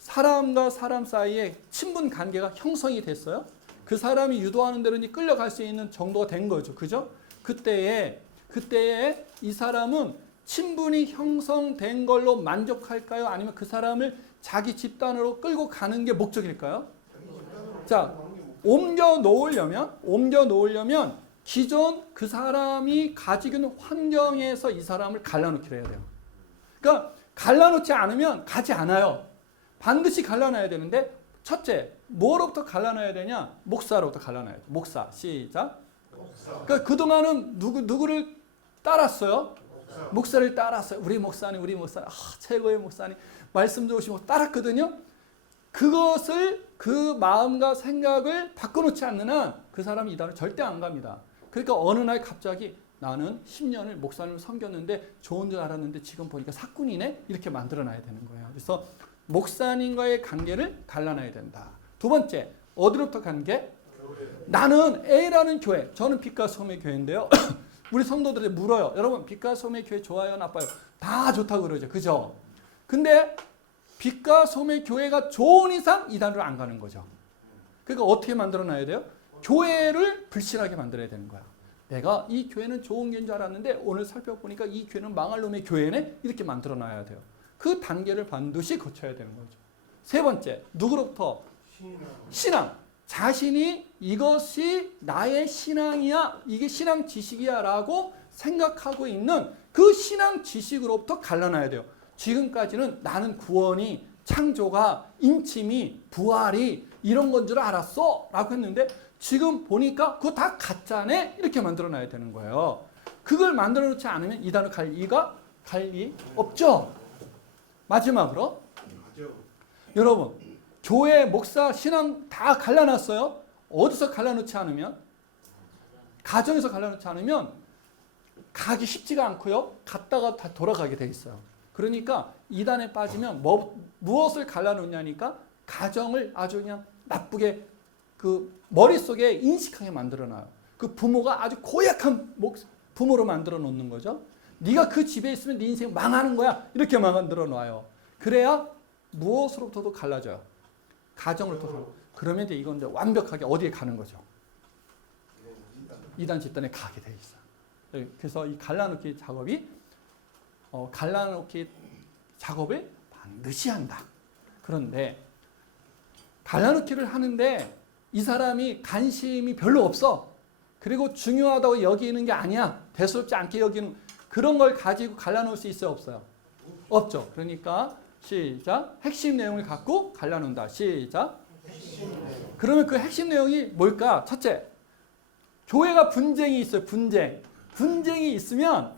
사람과 사람 사이에 친분 관계가 형성이 됐어요. 그 사람이 유도하는 대로 끌려갈 수 있는 정도가 된 거죠. 그죠? 그때에 이 사람은 친분이 형성된 걸로 만족할까요? 아니면 그 사람을 자기 집단으로 끌고 가는 게 목적일까요? 자, 옮겨 놓으려면 기존 그 사람이 가지고 있는 환경에서 이 사람을 갈라놓기로 해야 돼요. 그러니까 갈라놓지 않으면 가지 않아요. 반드시 갈라놔야 되는데 첫째, 뭐로부터 갈라놔야 되냐? 목사로부터 갈라놔야 돼요. 목사. 시작. 그러니까 그동안은 누구를 따랐어요? 목사를 따랐어요. 우리 목사님. 최고의 목사님. 말씀 좋으시고 따랐거든요. 그것을 그 마음과 생각을 바꿔놓지 않는 한 그 사람이 이단을 절대 안 갑니다. 그러니까 어느 날 갑자기 나는 10년을 목사님을 섬겼는데 좋은 줄 알았는데 지금 보니까 사꾼이네? 이렇게 만들어놔야 되는 거예요. 그래서 목사님과의 관계를 갈라놔야 된다. 두 번째, 어디로부터 관계? 나는 A라는 교회, 저는 빛과 소금의 교회인데요. 우리 성도들이 물어요. 여러분, 빛과 소금의 교회 좋아요, 나빠요? 다 좋다고 그러죠. 그죠? 근데 빛과 소금의 교회가 좋은 이상 이단으로 안 가는 거죠. 그러니까 어떻게 만들어놔야 돼요? 교회를 불신하게 만들어야 되는 거야. 내가 이 교회는 좋은 교회인 줄 알았는데 오늘 살펴보니까 이 교회는 망할 놈의 교회네? 이렇게 만들어놔야 돼요. 그 단계를 반드시 거쳐야 되는 거죠. 세 번째, 누구로부터? 신앙. 자신이 이것이 나의 신앙이야, 이게 신앙 지식이야 라고 생각하고 있는 그 신앙 지식으로부터 갈라놔야 돼요. 지금까지는 나는 구원이, 창조가, 인침이, 부활이 이런 건 줄 알았어 라고 했는데 지금 보니까 그거 다 가짜네? 이렇게 만들어놔야 되는 거예요. 그걸 만들어 놓지 않으면 이단을 갈 리 없죠. 마지막으로 여러분, 교회, 목사, 신앙 다 갈라놨어요. 어디서 갈라놓지 않으면? 가정에서 갈라놓지 않으면 가기 쉽지가 않고요. 갔다가 다 돌아가게 돼 있어요. 그러니까 이단에 빠지면 무엇을 갈라놓냐니까 가정을 아주 그냥 나쁘게 그 머릿속에 인식하게 만들어놔요. 그 부모가 아주 고약한 부모로 만들어 놓는 거죠. 네가 그 집에 있으면 네 인생 망하는 거야. 이렇게 만들어 놔요. 그래야 무엇으로부터도 갈라져요. 가정으로부터. 그러면 이제 이건 이제 완벽하게 어디에 가는 거죠? 이단 집단에 가게 돼 있어요. 그래서 이 갈라놓기 작업을 반드시 한다. 그런데 갈라놓기를 하는데 이 사람이 관심이 별로 없어. 그리고 중요하다고 여기는 게 아니야. 대수롭지 않게 여기는 그런 걸 가지고 갈라놓을 수 있어요? 없어요? 없죠. 그러니까 시작. 핵심 내용을 갖고 갈라놓는다. 시작. 그러면 그 핵심 내용이 뭘까? 첫째, 교회가 분쟁이 있어요. 분쟁이 있으면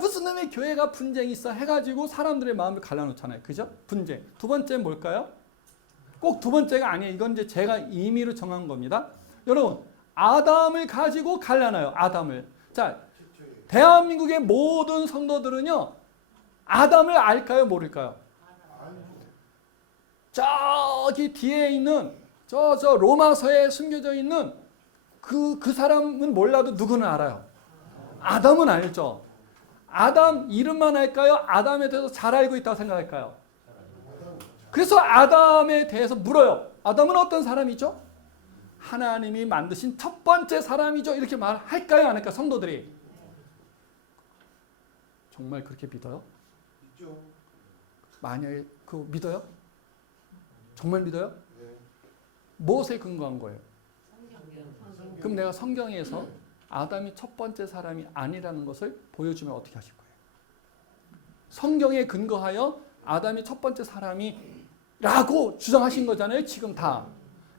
무슨 놈의 교회가 분쟁이 있어 해가지고 사람들의 마음을 갈라놓잖아요. 그죠? 분쟁. 두 번째는 뭘까요? 꼭 두 번째가 아니에요. 이건 이제 제가 임의로 정한 겁니다. 여러분, 아담을 가지고 갈라놔요. 아담을. 자, 대한민국의 모든 성도들은요, 아담을 알까요? 모를까요? 저기 뒤에 있는 저 로마서에 숨겨져 있는 그 사람은 몰라도 누구는 알아요. 아담은 알죠. 아담 이름만 알까요? 아담에 대해서 잘 알고 있다고 생각할까요? 그래서 아담에 대해서 물어요. 아담은 어떤 사람이죠? 하나님이 만드신 첫 번째 사람이죠. 이렇게 말할까요? 안 할까요? 성도들이. 정말 그렇게 믿어요? 있죠. 만약에 그거 믿어요? 정말 믿어요? 네. 무엇에 근거한 거예요? 그럼 내가 성경에서 아담이 첫 번째 사람이 아니라는 것을 보여주면 어떻게 하실 거예요? 성경에 근거하여 아담이 첫 번째 사람이라고 주장하신 거잖아요. 지금 다.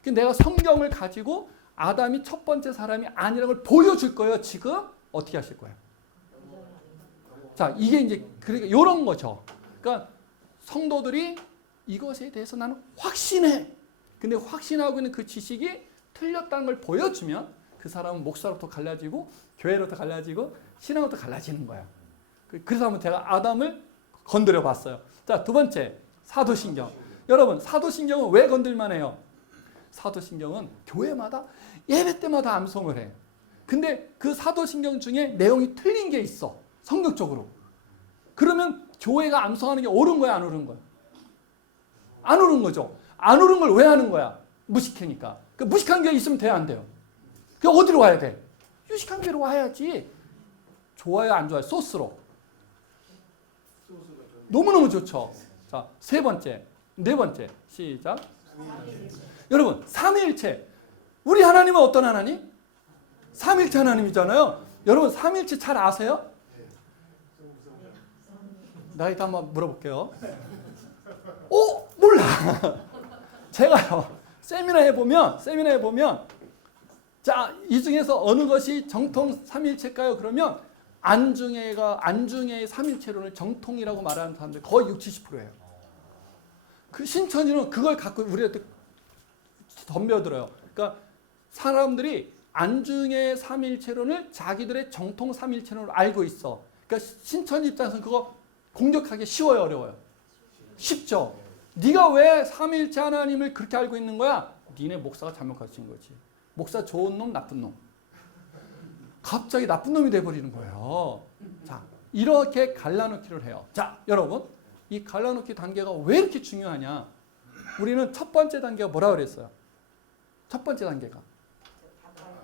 근데 내가 성경을 가지고 아담이 첫 번째 사람이 아니라는 걸 보여줄 거예요. 지금 어떻게 하실 거예요? 자, 이게 이제 그러니까 이런 거죠. 그러니까 성도들이 이것에 대해서 나는 확신해. 근데 확신하고 있는 그 지식이 틀렸다는 걸 보여주면 그 사람은 목사로부터 갈라지고 교회로부터 갈라지고 신앙으로부터 갈라지는 거야. 그래서 한번 제가 아담을 건드려 봤어요. 자, 두 번째 사도신경. 여러분, 사도신경은 왜 건들만 해요? 사도신경은 교회마다 예배 때마다 암송을 해. 근데 그 사도신경 중에 내용이 틀린 게 있어. 성격적으로. 그러면 교회가 암송하는 게 옳은 거야, 안 옳은 거야? 안 옳은 거죠. 안 옳은 걸 왜 하는 거야? 무식하니까. 그 무식한 교회 있으면 돼요, 안 돼요? 그 어디로 와야 돼? 유식한 교회로 와야지. 좋아요, 안 좋아요? 소스로. 너무너무 좋죠. 자, 세 번째, 네 번째. 시작. 여러분, 삼위일체. 우리 하나님은 어떤 하나님? 삼위일체 하나님이잖아요. 여러분, 삼위일체 잘 아세요? 나이도 한번 물어볼게요. 몰라. 제가요, 세미나 해보면, 자, 이 중에서 어느 것이 정통 삼위일체일까요? 그러면 안중에의 삼위일체론을 정통이라고 말하는 사람들 거의 60-70%예요. 그 신천지는 그걸 갖고 우리한테 덤벼들어요. 그러니까 사람들이 안중에의 삼위일체론을 자기들의 정통 삼위일체론으로 알고 있어. 그러니까 신천지 입장에서는 그거 공격하기 쉬워요, 어려워요? 쉽죠. 네가 왜 삼위일체 하나님을 그렇게 알고 있는 거야? 니네 목사가 잘못 가르친 거지. 목사 좋은 놈, 나쁜 놈. 갑자기 나쁜 놈이 돼버리는 거예요. 자, 이렇게 갈라놓기를 해요. 자, 여러분, 이 갈라놓기 단계가 왜 이렇게 중요하냐? 우리는 첫 번째 단계가 뭐라 그랬어요? 첫 번째 단계가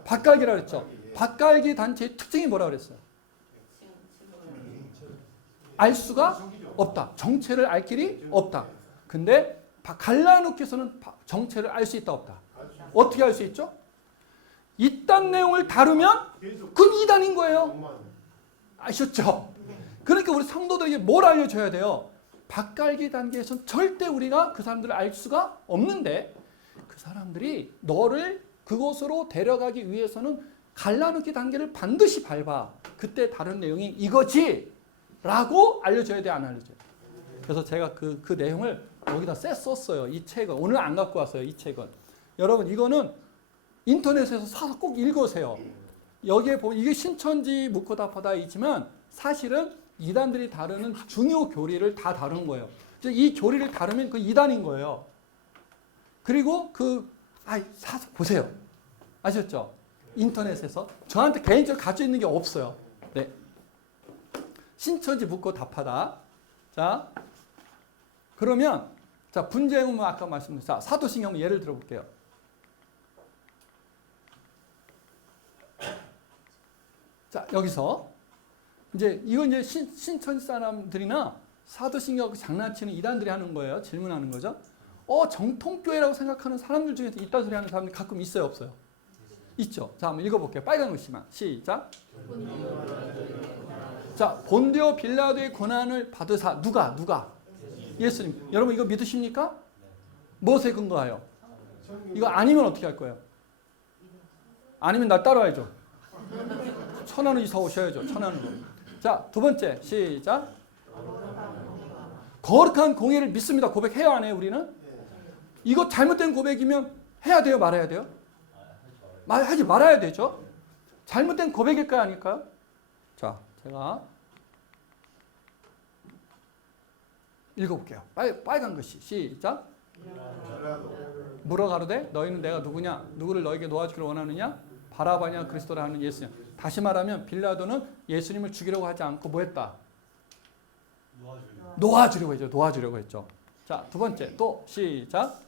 밭갈기라 그랬죠. 밭갈기 단체의 특징이 뭐라 그랬어요? 알 수가 없다. 정체를 알 길이 없다. 근데 갈라놓기에서는 정체를 알 수 있다, 없다? 어떻게 알 수 있죠? 이딴 내용을 다루면 그건 이단인 거예요. 아셨죠? 그러니까 우리 성도들에게 뭘 알려줘야 돼요? 밭갈기 단계에서는 절대 우리가 그 사람들을 알 수가 없는데 그 사람들이 너를 그곳으로 데려가기 위해서는 갈라놓기 단계를 반드시 밟아. 그때 다른 내용이 이거지 라고 알려줘야 돼, 안 알려줘요? 그래서 제가 그 내용을 여기다 썼어요. 이 책은. 오늘 안 갖고 왔어요. 이 책은. 여러분, 이거는 인터넷에서 사서 꼭 읽으세요. 여기에 보면 이게 신천지 묻고답하다이지만 사실은 이단들이 다루는 중요 교리를 다 다룬 거예요. 이 교리를 다루면 그 이단인 거예요. 그리고 사서 보세요. 아셨죠? 인터넷에서. 저한테 개인적으로 가지고 있는 게 없어요. 네. 신천지 묻고 답하다. 자, 그러면 자, 분쟁은 아까 말씀드린 사도신경 예를 들어볼게요. 자, 여기서 이제 이건 이제 신천지 사람들이나 사도신경 장난치는 이단들이 하는 거예요. 질문하는 거죠. 정통교회라고 생각하는 사람들 중에서 이딴 소리 하는 사람들이 가끔 있어요, 없어요? 있죠. 자, 한번 읽어볼게요. 빨간 글씨만. 시작. 자, 본디오 빌라도의 권한을 받으사 누가? 예수님. 여러분 이거 믿으십니까? 무엇에 근거하여? 이거 아니면 어떻게 할 거예요? 아니면 나 따라와야죠. 천안으로 이사 오셔야죠. 천안으로. 자, 두 번째. 시작. 거룩한 공예를 믿습니다. 고백해야 안 해요, 우리는? 이거 잘못된 고백이면 해야 돼요, 말아야 돼요? 하지 말아야 되죠. 잘못된 고백일까요, 아닐까요? 자, 제가 읽어볼게요. 빨간 글씨. 시작. 물어가로되 너희는 내가 누구냐? 누구를 너에게 놓아주기를 원하느냐? 바라바냐 그리스도라 하는 예수님. 다시 말하면 빌라도는 예수님을 죽이려고 하지 않고 뭐 했다? 놓아주려고 했죠. 자, 두 번째. 또 시작.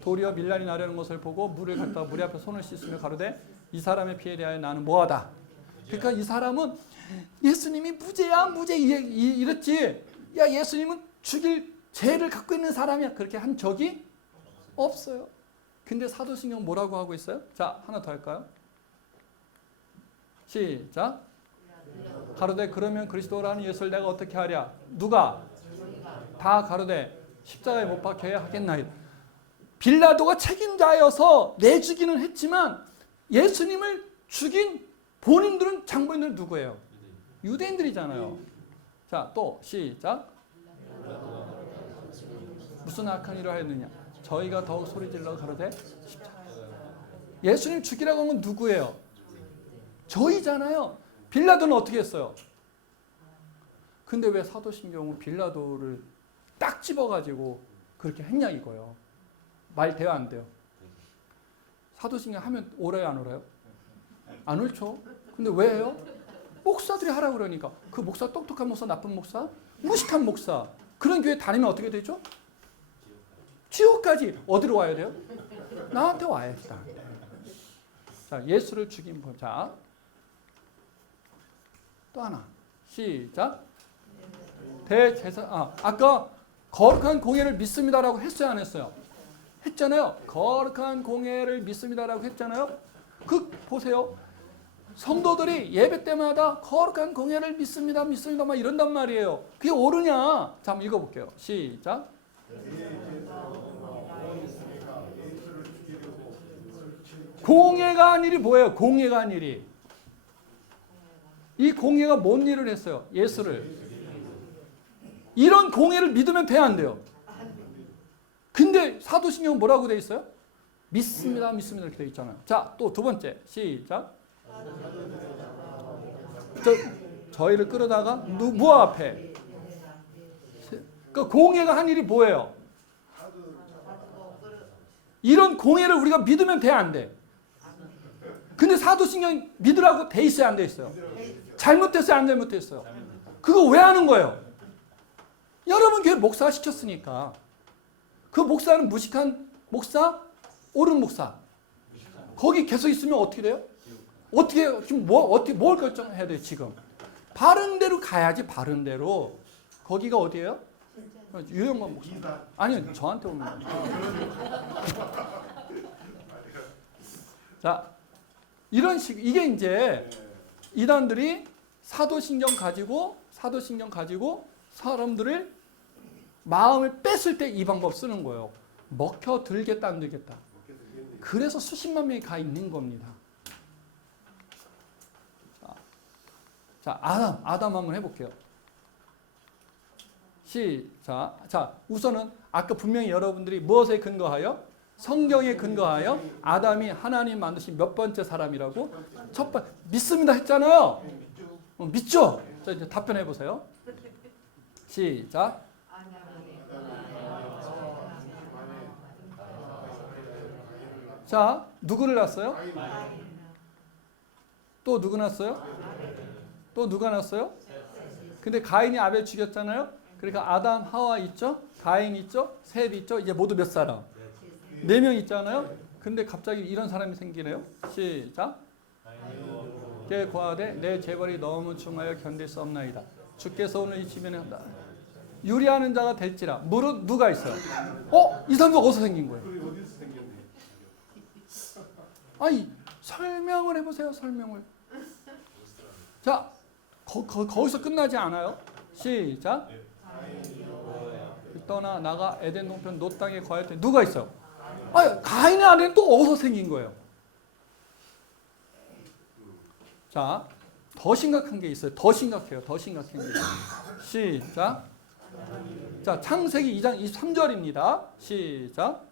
도리어 밀란이 나려는 것을 보고 물을 갖다가 무리 앞에 손을 씻으며 가로되 이 사람의 피에 대하여 나는 뭐하다? 그러니까 이 사람은 예수님이 무죄야 이랬지. 야, 예수님은 죽일 죄를 갖고 있는 사람이야. 그렇게 한 적이 없어요. 근데 사도신경 뭐라고 하고 있어요? 자, 하나 더 할까요? 시작. 가로되 그러면 그리스도라는 예수를 내가 어떻게 하랴? 누가? 다 가로되 십자가에 못 박혀야 하겠나이다. 빌라도가 책임자여서 내주기는 했지만 예수님을 죽인 본인들은 장본인들은 누구예요? 유대인들이잖아요. 자, 또 시작. 무슨 악한 일을 하였느냐? 저희가 더욱 소리질러 가로되 십자가. 예수님 죽이라고 한 건 누구예요? 저희잖아요. 빌라도는 어떻게 했어요? 근데 왜 사도신경은 빌라도를 딱 집어가지고 그렇게 했냐 이거예요. 말 돼요 안 돼요? 사도신경 하면 옳아요 안 옳아요? 안 옳죠. 근데 왜 해요? 목사들이 하라고 그러니까. 그 목사 똑똑한 목사, 나쁜 목사, 무식한 목사, 그런 교회 다니면 어떻게 되죠? 지옥까지. 어디로 와야 돼요? 나한테 와야지. 자, 예수를 죽인 법. 자, 또 하나. 시작. 아까 거룩한 공예를 믿습니다라고 했어요 안 했어요? 했잖아요. 거룩한 공예를 믿습니다라고 했잖아요. 그 보세요. 성도들이 예배 때마다 거룩한 공예를 믿습니다 막 이런단 말이에요. 그게 옳으냐? 자, 한번 읽어볼게요. 시작. 공예가 한 일이 뭐예요? 공예가 한 일이. 이 공예가 뭔 일을 했어요? 예수를. 이런 공예를 믿으면 돼야 안 돼요? 근데 사도신경은 뭐라고 돼 있어요? 믿습니다 이렇게 돼 있잖아요. 자, 또 두 번째. 시작. 저희를 끌어다가 누구 앞에? 그러니까 공예가 한 일이 뭐예요? 이런 공예를 우리가 믿으면 돼 안 돼? 근데 사도신경 믿으라고 돼 있어요 안 돼 있어요? 잘못됐어요 안 잘못됐어요? 그거 왜 하는 거예요? 여러분 교회 목사 시켰으니까. 그 목사는 무식한 목사, 옳은 목사. 거기 계속 있으면 어떻게 돼요? 어떻게 지금 뭘 결정해야 돼요 지금? 바른 대로 가야지. 바른 대로. 거기가 어디예요? 유영만 목사. 아니요, 저한테 오면. 자, 이런 식. 이게 이제 이단들이 사도신경 가지고 사람들을 마음을 뺐을 때 이 방법 쓰는 거예요. 먹혀 들겠다 안 들겠다. 그래서 수십만 명이 가 있는 겁니다. 자, 아담 한번 해볼게요. 시작. 자, 우선은 아까 분명히 여러분들이 무엇에 근거하여? 성경에 근거하여 아담이 하나님 만드신 몇 번째 사람이라고? 첫 번째. 믿습니다 했잖아요. 믿죠? 자, 이제 답변해 보세요. 시작. 자, 누구를 낳았어요? 또 누구 낳았어요? 또 누가 낳았어요? 근데 가인이 아벨 죽였잖아요. 그러니까 아담, 하와 있죠? 가인 있죠? 셋 있죠? 이제 모두 몇 사람? 4명 있잖아요. 근데 갑자기 이런 사람이 생기네요. 시작. 께 고하되 내 재벌이 너무 중하여 견딜 수 없나이다. 주께서 오늘 이 주변에 한다. 유리하는 자가 될지라. 물은 누가 있어요? 이 사람도 어디서 생긴 거예요? 아니, 설명을 해보세요. 설명을. 자, 거기서 끝나지 않아요. 시작. 떠나 나가 에덴 동편 노 땅에 거할 때 누가 있어요? 가인의 아내는 또 어디서 생긴 거예요? 자, 더 심각한 게 있어요. 더 심각해요. 더 심각한 게. 시작. 자, 창세기 2장 23절입니다. 시작.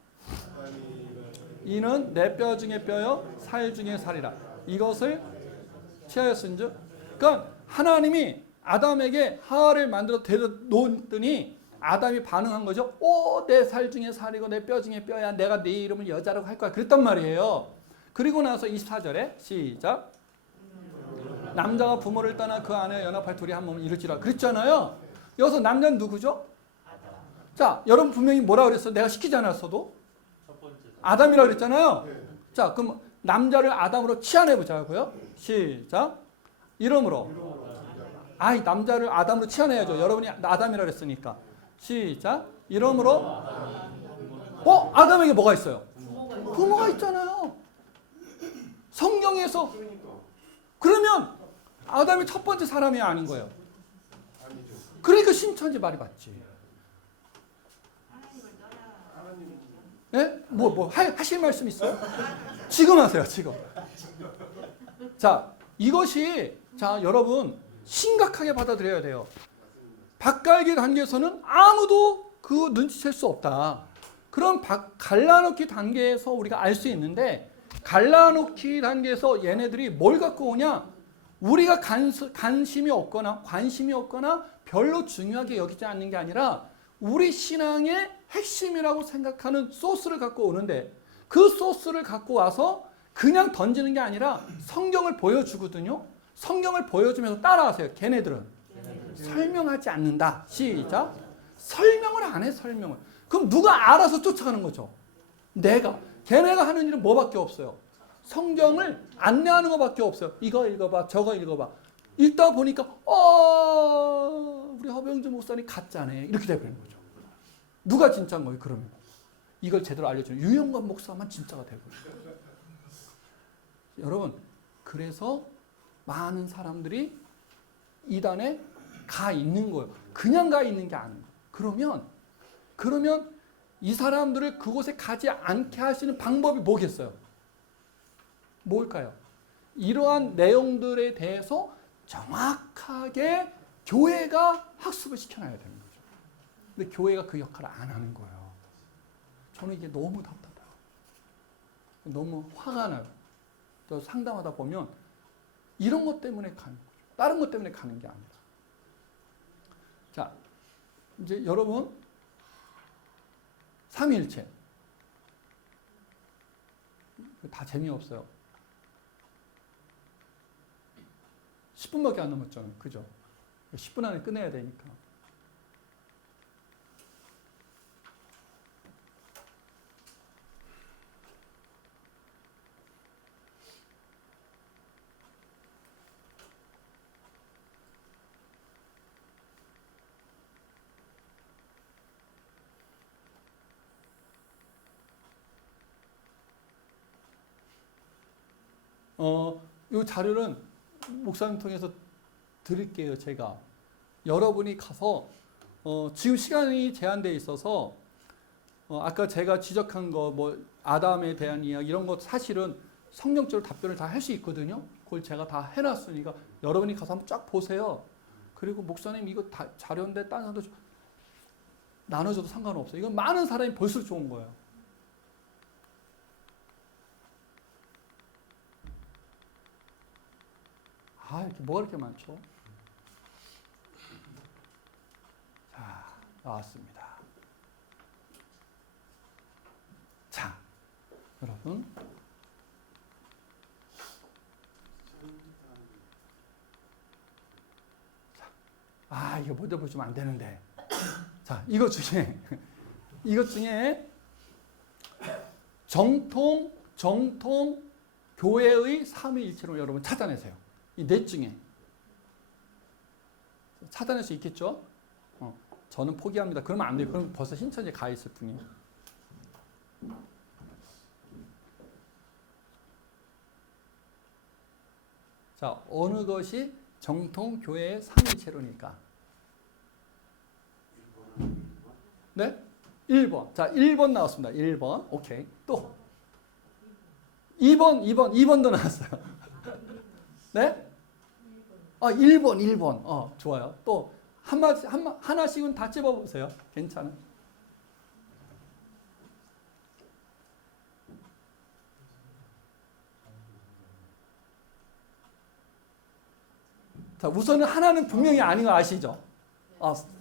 이는 내 뼈 중에 뼈요 살 중에 살이라. 이것을 취하였은즉. 그러니까 하나님이 아담에게 하와를 만들어 데려놓더니 아담이 반응한 거죠. 내 살 중에 살이고 내 뼈 중에 뼈야. 내가 네 이름을 여자라고 할 거야. 그랬단 말이에요. 그리고 나서 24절에 시작. 남자가 부모를 떠나 그 아내와 연합할 둘이 한 몸을 이룰지라. 그랬잖아요. 여기서 남자는 누구죠? 자, 여러분 분명히 뭐라 그랬어요? 내가 시키지 않았어도? 아담이라고 그랬잖아요. 자, 그럼 남자를 아담으로 치환해보자고요. 시작. 이름으로. 남자를 아담으로 치환해야죠. 여러분이 아담이라고 했으니까. 시작. 이름으로. 아담에게 뭐가 있어요? 부모가 있잖아요. 성경에서. 그러면 아담이 첫 번째 사람이 아닌 거예요. 아니죠. 그러니까 신천지 말이 맞지. 하나님 예? 하실 말씀 있어요? 지금 하세요, 지금. 자, 이것이, 자, 여러분, 심각하게 받아들여야 돼요. 밭갈기 단계에서는 아무도 그 눈치챌 수 없다. 그럼 갈라놓기 단계에서 우리가 알 수 있는데, 갈라놓기 단계에서 얘네들이 뭘 갖고 오냐? 우리가 관심이 없거나 별로 중요하게 여기지 않는 게 아니라 우리 신앙의 핵심이라고 생각하는 소스를 갖고 오는데, 그 소스를 갖고 와서 그냥 던지는 게 아니라 성경을 보여주거든요. 성경을 보여주면서 따라하세요. 걔네들은 설명하지 않는다. 시작. 설명을 안 해. 설명을. 그럼 누가 알아서 쫓아가는 거죠? 내가. 걔네가 하는 일은 뭐밖에 없어요. 성경을 안내하는 것밖에 없어요. 이거 읽어봐, 저거 읽어봐. 읽다 보니까 우리 허병주 목사님 가짜네. 이렇게 돼버리는 거죠. 누가 진짜인 거예요? 그러면 이걸 제대로 알려주는 유영관 목사만 진짜가 되고요. 여러분, 그래서 많은 사람들이 이단에 가 있는 거예요. 그냥 가 있는 게 아니에요. 그러면 이 사람들을 그곳에 가지 않게 하시는 방법이 뭐겠어요? 뭘까요? 이러한 내용들에 대해서 정확하게 교회가 학습을 시켜놔야 되는 거죠. 근데 교회가 그 역할을 안 하는 거예요. 저는 이게 너무 답답해요. 너무 화가 나요. 저 상담하다 보면 이런 것 때문에 가는 거죠. 다른 것 때문에 가는 게 아니라. 자, 이제 여러분 삼위일체 다 재미없어요. 10분밖에 안 남았잖아요. 그죠? 10분 안에 끝내야 되니까. 이 자료는 목사님 통해서 드릴게요. 제가 여러분이 가서 지금 시간이 제한되어 있어서 아까 제가 지적한 거 뭐 아담에 대한 이야기 이런 것 사실은 성경적으로 답변을 다 할 수 있거든요. 그걸 제가 다 해놨으니까 여러분이 가서 한번 쫙 보세요. 그리고 목사님 이거 다 자료인데 다른 사람도 나눠줘도 상관없어요. 이건 많은 사람이 볼수록 좋은 거예요. 이렇게 뭐가 이렇게 많죠? 자, 나왔습니다. 자, 여러분. 자, 이거 먼저 보시면 안 되는데. 자, 이것 중에 정통 교회의 삼위일체로 여러분 찾아내세요. 이 넷 중에 찾아낼 수 있겠죠? 저는 포기합니다. 그러면 안 돼요. 그럼 벌써 신천지에 가 있을 뿐이에요. 자, 어느 것이 정통 교회의 삼위일체로니까? 네? 1번. 자, 1번 나왔습니다. 1번. 오케이. 또 2번도 나왔어요. 네? 1번. 좋아요. 또 하나씩은 다 찝어보세요. 괜찮아. 자, 우선은 하나는 분명히 아닌 거 아시죠?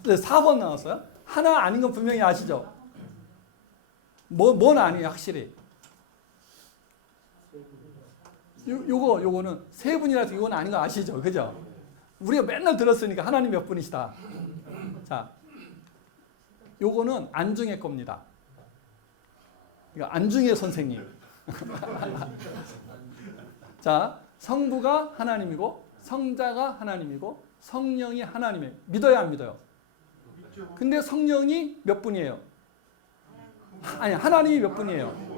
네, 4번 나왔어요. 하나 아닌 건 분명히 아시죠? 뭔 아니에요, 확실히. 요거는 세 분이라서 이건 아닌 거 아시죠? 그죠? 우리가 맨날 들었으니까 하나님 몇 분이시다. 자, 요거는 안중의 겁니다. 이거 안중의 선생님. 자, 성부가 하나님이고 성자가 하나님이고 성령이 하나님이에요. 믿어요, 안 믿어요? 근데 성령이 몇 분이에요? 아니, 하나님이 몇 분이에요?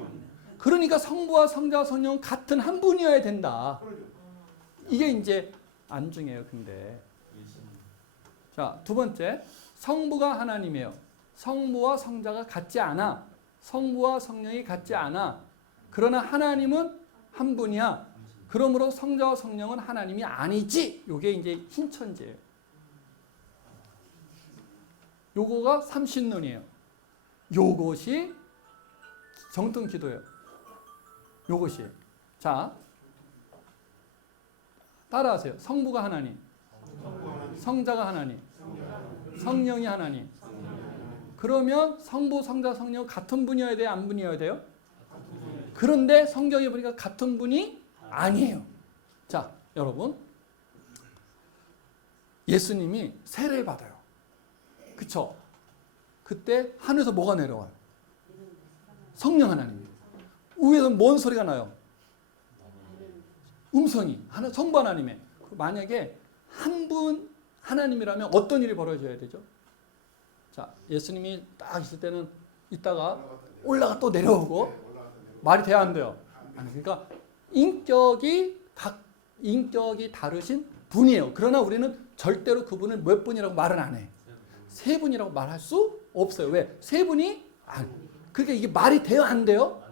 그러니까 성부와 성자와 성령은 같은 한 분이어야 된다. 이게 이제 안중에요. 근데 자, 두 번째, 성부가 하나님이에요. 성부와 성자가 같지 않아. 성부와 성령이 같지 않아. 그러나 하나님은 한 분이야. 그러므로 성자와 성령은 하나님이 아니지. 요게 이제 신천지예요. 요거가 삼신론이에요. 요것이 정통 기도예요. 요것이. 자, 따라하세요. 성부가 하나님, 성자가 하나님, 성령이 하나님. 그러면 성부, 성자, 성령 같은 분이어야 돼요? 안 분이어야 돼요? 그런데 성경에 보니까 같은 분이 아니에요. 자, 여러분. 예수님이 세례 받아요. 그쵸? 그때 하늘에서 뭐가 내려와요? 성령 하나님. 위에서 뭔 소리가 나요? 음성이. 성부 하나님의. 만약에 한 분 하나님이라면 어떤 일이 벌어져야 되죠? 자, 예수님이 딱 있을 때는 있다가 올라가 또 내려오고 말이 돼야 안 돼요. 아니, 그러니까 인격이 다르신 분이에요. 그러나 우리는 절대로 그분을 몇 분이라고 말은 안 해. 세 분이라고 말할 수 없어요. 왜? 세 분이 그러니까 이게 말이 돼요, 안 돼요?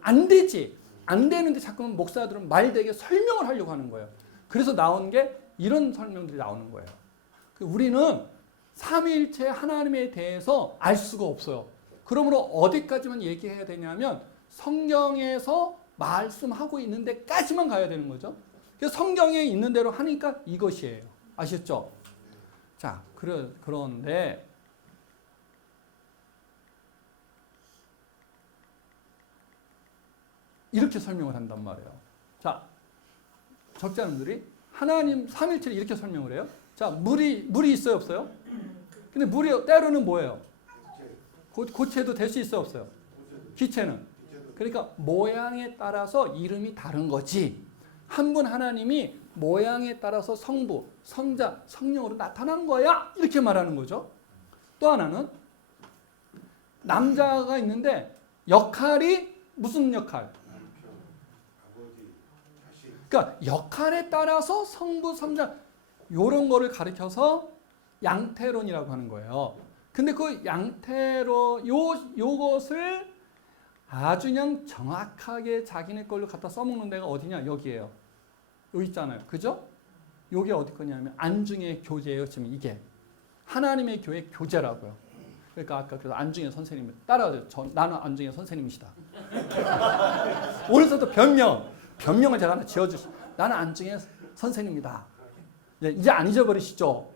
안 되지. 안 되는데 자꾸 목사들은 말되게 설명을 하려고 하는 거예요. 그래서 나온 게 이런 설명들이 나오는 거예요. 우리는 삼위일체 하나님에 대해서 알 수가 없어요. 그러므로 어디까지만 얘기해야 되냐면 성경에서 말씀하고 있는 데까지만 가야 되는 거죠. 그래서 성경에 있는 대로 하니까 이것이에요. 아셨죠? 자, 그런데 이렇게 설명을 한단 말이에요. 자, 적자놈들이 하나님 삼일체를 이렇게 설명을 해요. 자, 물이 있어요, 없어요? 근데 물이 때로는 뭐예요? 고체도 될 수 있어요, 없어요? 기체는. 그러니까 모양에 따라서 이름이 다른 거지. 한 분 하나님이 모양에 따라서 성부, 성자, 성령으로 나타난 거야. 이렇게 말하는 거죠. 또 하나는 남자가 있는데 역할이 무슨 역할? 그러니까 역할에 따라서 성부, 성자 이런 거를 가르쳐서 양태론이라고 하는 거예요. 근데 그 양태론 요것을 아주 그냥 정확하게 자기네 걸로 갖다 써먹는 데가 어디냐? 여기에요. 여기 있잖아요. 그죠? 요게 어디 거냐면 안중의 교제예요. 지금 이게 하나님의 교회 교제라고요. 그러니까 아까 그래서 안중의 선생님 따라하세요. 나는 안중의 선생님이시다. 오늘부터 변명을 제가 하나 지어주시. 나는 안중의 선생님이다. 이제 안 잊어버리시죠?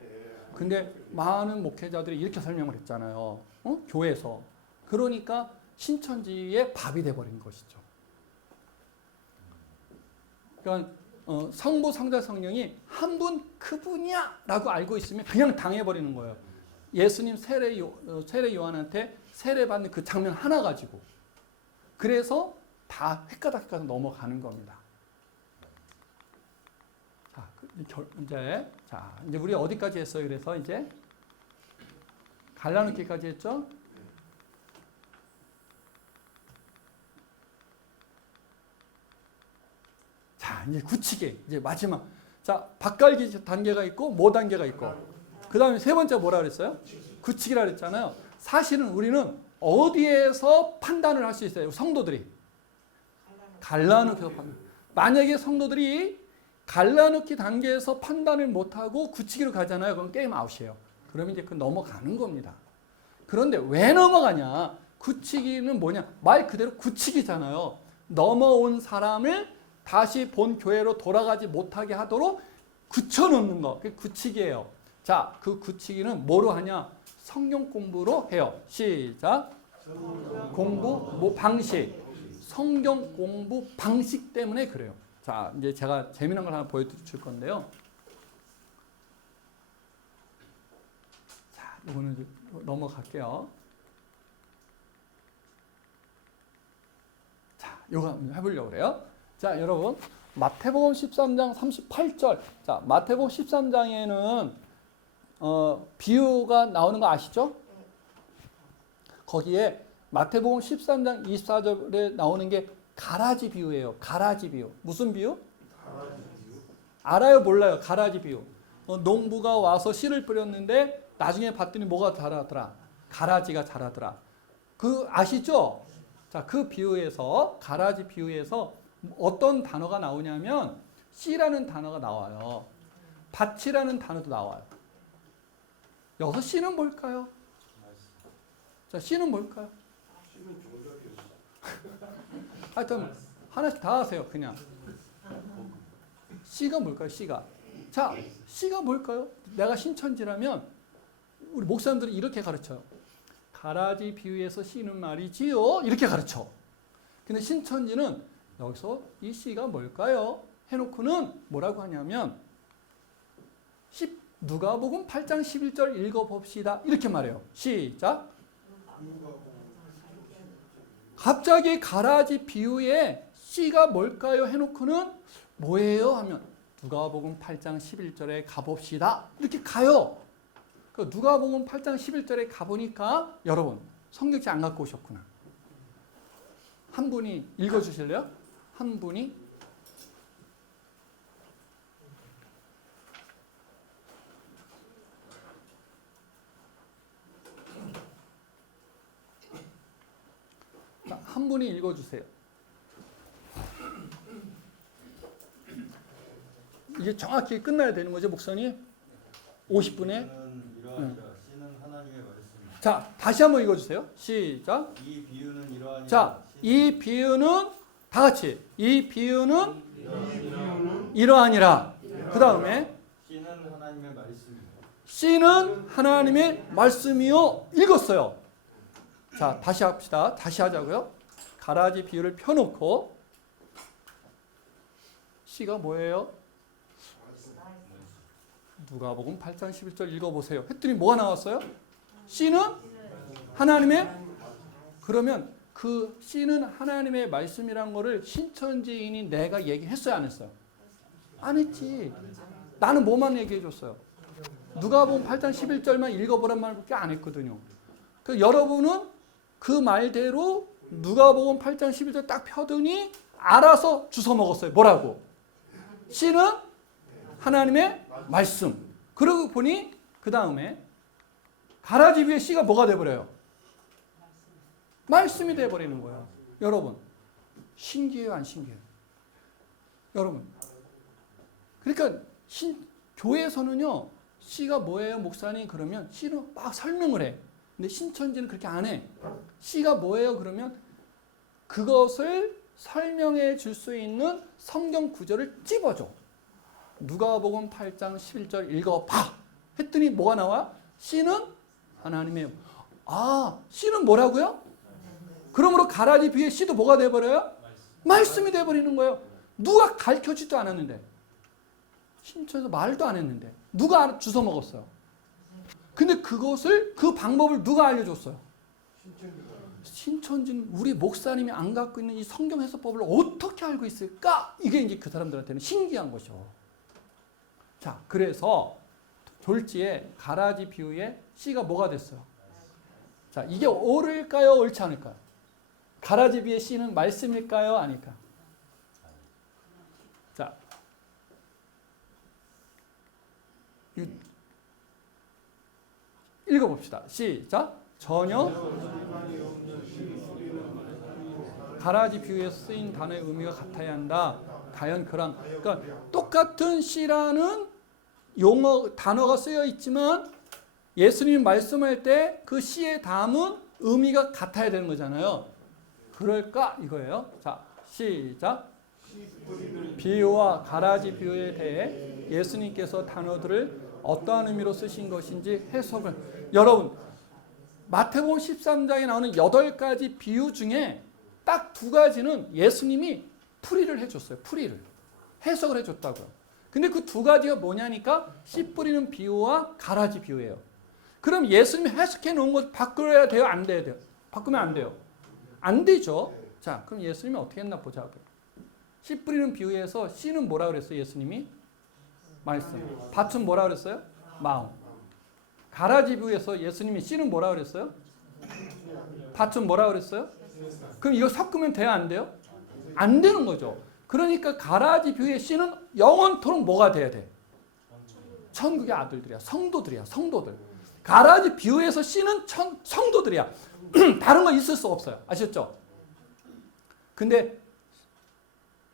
근데 많은 목회자들이 이렇게 설명을 했잖아요. 교회에서. 그러니까 신천지의 밥이 돼버린 것이죠. 그러니까 성부, 성자, 성령이 한 분 그분이야 라고 알고 있으면 그냥 당해버리는 거예요. 예수님 세례 요한한테 세례받는 그 장면 하나 가지고. 그래서 다 헷가닥 넘어가는 겁니다. 이제 우리 어디까지 했어요? 그래서 이제 갈라놓기까지 했죠? 자, 이제 굳히기. 이제 마지막. 자, 밭갈기 단계가 있고 모 단계가 있고. 그 다음에 세 번째 뭐라 그랬어요? 굳히기라 그랬잖아요. 사실은 우리는 어디에서 판단을 할 수 있어요? 성도들이. 갈라놓기에서 판단. 만약에 성도들이 갈라놓기 단계에서 판단을 못하고 굳히기로 가잖아요. 그럼 게임 아웃이에요. 그러면 이제 그 넘어가는 겁니다. 그런데 왜 넘어가냐? 굳히기는 뭐냐? 말 그대로 굳히기잖아요. 넘어온 사람을 다시 본 교회로 돌아가지 못하게 하도록 굳혀놓는 거. 그게 굳히기예요. 자, 그 굳히기는 뭐로 하냐? 성경 공부로 해요. 시작. 공부, 방식. 성경 공부 방식 때문에 그래요. 자, 이제 제가 재미난 걸 하나 보여줄 건데요. 자, 이거는 넘어갈게요. 자, 이거 한번 해보려고 그래요. 자, 여러분. 마태복음 13장 38절. 자, 마태복음 13장에는 비유가 나오는 거 아시죠? 거기에 마태복음 13장 24절에 나오는 게 가라지 비유예요. 가라지 비유. 무슨 비유? 알아요, 몰라요? 가라지 비유. 농부가 와서 씨를 뿌렸는데 나중에 봤더니 뭐가 자라더라? 가라지가 자라더라. 그 아시죠? 자, 그 비유에서 가라지 비유에서 어떤 단어가 나오냐면 씨라는 단어가 나와요. 밭이라는 단어도 나와요. 여기서 씨는 뭘까요? 자, 씨는 뭘까요? 씨는 정답이었어. 하여튼 하나씩 다 하세요. 그냥. 씨가 뭘까요? 씨가. 자, 씨가 뭘까요? 내가 신천지라면 우리 목사님들이 이렇게 가르쳐요. 가라지 비유에서 씨는 말이지요. 이렇게 가르쳐. 근데 신천지는 여기서 이 씨가 뭘까요? 해놓고는 뭐라고 하냐면 누가복음 8장 11절 읽어봅시다. 이렇게 말해요. 시작. 갑자기 가라지 비유에 씨가 뭘까요? 해놓고는 뭐예요? 하면 누가복음 8장 11절에 가봅시다. 이렇게 가요. 누가복음 8장 11절에 가보니까 여러분 성경책 안 갖고 오셨구나. 한 분이 읽어주실래요? 한 분이. 한 분이 읽어주세요. 이게 정확히 끝나야 되는 거죠, 목사님? 50분에? 씨는 하나님의 말씀. 자, 다시 한번 읽어주세요. 시작. 이 비유는 이러하니라. 자, 이 비유는 다 같이 이 비유는 이러하니라. 그 다음에 씨는 하나님의 말씀이요. 씨는 하나님의 말씀이요. 읽었어요. 자, 다시 합시다. 다시 하자고요. 가라지 비유를 펴놓고 씨가 뭐예요? 누가복음 8장 11절 읽어보세요. 했더니 뭐가 나왔어요? 씨는 하나님의. 그러면 그 씨는 하나님의 말씀이란 거를 신천지인이 내가 얘기했어요, 안 했어요? 안 했지. 나는 뭐만 얘기해 줬어요? 누가복음 8장 11절만 읽어보란 말밖에 안 했거든요. 그 여러분은 그 말대로 누가복음 8장 11절 딱 펴더니 알아서 주워 먹었어요. 뭐라고? 씨는 하나님의 말씀. 그러고 보니 그 다음에 가라지 위에 씨가 뭐가 돼버려요? 말씀이 돼버리는 거예요. 여러분 신기해요, 안 신기해요? 여러분 그러니까 교회에서는요 씨가 뭐예요, 목사님? 그러면 씨는 막 설명을 해. 근데 신천지는 그렇게 안 해. 씨가 뭐예요? 그러면 그것을 설명해 줄 수 있는 성경 구절을 찝어줘. 누가복음 8장 11절 읽어봐. 했더니 뭐가 나와? 씨는 하나님의. 아, 씨는 뭐라고요? 그러므로 가라지 비유의 씨도 뭐가 돼버려요? 말씀이 돼버리는 거예요. 누가 가르쳐주지도 않았는데. 신천에서 말도 안 했는데. 누가 주워 먹었어요? 근데 그것을, 그 방법을 누가 알려줬어요? 신천지는 우리 목사님이 안 갖고 있는 이 성경 해석법을 어떻게 알고 있을까? 이게 이제 그 사람들한테는 신기한 것이죠. 자, 그래서 졸지에 가라지 비유에 씨가 뭐가 됐어요? 자, 이게 옳을까요? 옳지 않을까요? 가라지 비유의 씨는 말씀일까요? 아닐까? 자, 읽어봅시다. 시작. 전혀 가라지 비유에 쓰인 단어의 의미가 같아야 한다. 과연 그런, 그러니까 똑같은 씨라는 용어 단어가 쓰여 있지만 예수님이 말씀할 때 그 씨에 담은 의미가 같아야 되는 거잖아요. 그럴까 이거예요. 자, 시작. 비유와 가라지 비유에 대해 예수님께서 단어들을 어떠한 의미로 쓰신 것인지 해석을. 여러분 마태복음 13장에 나오는 8가지 비유 중에 딱 2가지는 예수님이 풀이를 해줬어요. 풀이를. 해석을 해줬다고요. 근데 그 2가지가 뭐냐니까 씨 뿌리는 비유와 가라지 비유예요. 그럼 예수님이 해석해 놓은 것 바꿔야 돼요? 안 돼요? 바꾸면 안 돼요. 안 되죠. 자, 그럼 예수님이 어떻게 했나 보자고요. 씨 뿌리는 비유에서 씨는 뭐라 그랬어요? 예수님이? 말씀. 밭은 뭐라 그랬어요? 마음. 가라지 비유에서 예수님이 씨는 뭐라 그랬어요? 밭은 뭐라 그랬어요? 그럼 이거 섞으면 돼요? 안 돼요? 안 되는 거죠. 그러니까 가라지 뷰의 씨는 영원토록 뭐가 돼야 돼? 천국의 아들들이야. 성도들이야. 성도들. 가라지 뷰에서 씨는 성도들이야. 다른 거 있을 수 없어요. 아셨죠? 근데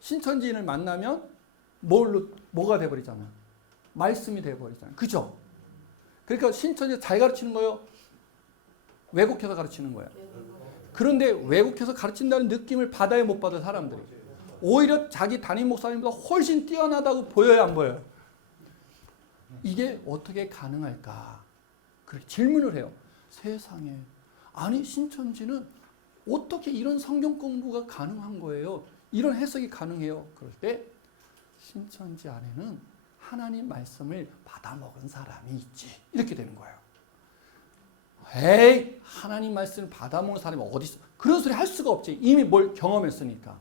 신천지인을 만나면 뭐가 돼버리잖아요. 말씀이 돼버리잖아요. 그죠? 그러니까 신천지 잘 가르치는 거예요? 왜곡해서 가르치는 거예요? 그런데 왜곡해서 가르친다는 느낌을 받아야 못 받아 사람들이. 오히려 자기 담임 목사님보다 훨씬 뛰어나다고 보여요, 안 보여요? 이게 어떻게 가능할까? 그렇게 질문을 해요. 세상에. 아니 신천지는 어떻게 이런 성경 공부가 가능한 거예요? 이런 해석이 가능해요. 그럴 때 신천지 안에는 하나님 말씀을 받아먹은 사람이 있지. 이렇게 되는 거예요. 에이, 하나님 말씀을 받아먹은 사람이 어디 있어? 그런 소리 할 수가 없지. 이미 뭘 경험했으니까.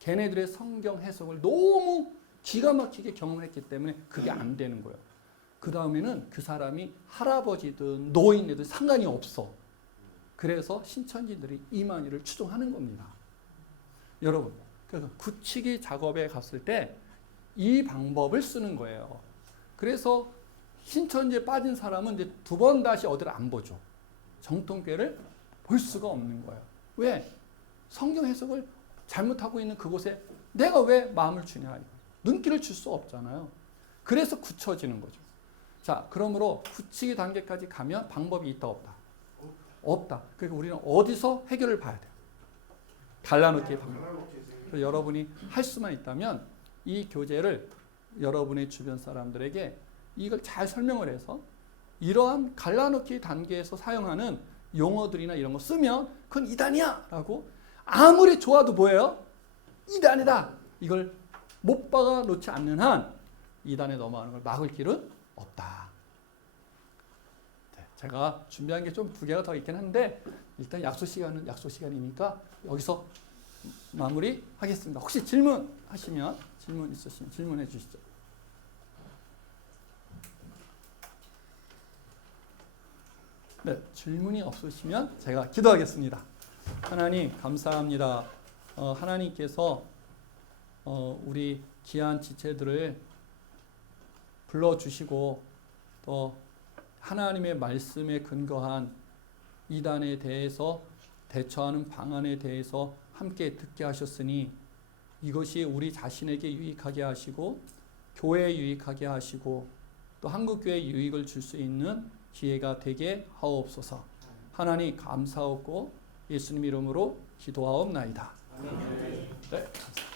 걔네들의 성경 해석을 너무 기가 막히게 경험했기 때문에 그게 안 되는 거예요. 그 다음에는 그 사람이 할아버지든 노인이든 상관이 없어. 그래서 신천지들이 이만희를 추종하는 겁니다. 여러분, 그래서 굳히기 작업에 갔을 때 이 방법을 쓰는 거예요. 그래서 신천지에 빠진 사람은 이제 두 번 다시 어디를 안 보죠. 정통교회를 볼 수가 없는 거예요. 왜? 성경 해석을 잘못하고 있는 그곳에 내가 왜 마음을 주냐. 눈길을 줄 수 없잖아요. 그래서 굳혀지는 거죠. 자, 그러므로 굳히기 단계까지 가면 방법이 있다 없다? 없다. 그러니까 우리는 어디서 해결을 봐야 돼요? 갈라놓기의 방법. 그래서 여러분이 할 수만 있다면 이 교재를 여러분의 주변 사람들에게 이걸 잘 설명을 해서 이러한 갈라놓기 단계에서 사용하는 용어들이나 이런 거 쓰면 그건 이단이야 라고 아무리 좋아도 뭐예요? 이단이다. 이걸 못 박아 놓지 않는 한 이단에 넘어가는 걸 막을 길은 없다. 네, 제가 준비한 게 좀 두 개가 더 있긴 한데 일단 약속 시간은 약속 시간이니까 여기서 마무리하겠습니다. 혹시 질문하시면 질문 있으시면 질문해 주시죠. 네, 질문이 없으시면 제가 기도하겠습니다. 하나님 감사합니다. 하나님께서 우리 귀한 지체들을 불러주시고 또 하나님의 말씀에 근거한 이단에 대해서 대처하는 방안에 대해서 함께 듣게 하셨으니 이것이 우리 자신에게 유익하게 하시고 교회에 유익하게 하시고 또 한국교회에 유익을 줄 수 있는 기회가 되게 하옵소서. 하나님 감사하고 예수님 이름으로 기도하옵나이다. 네, 감사합니다.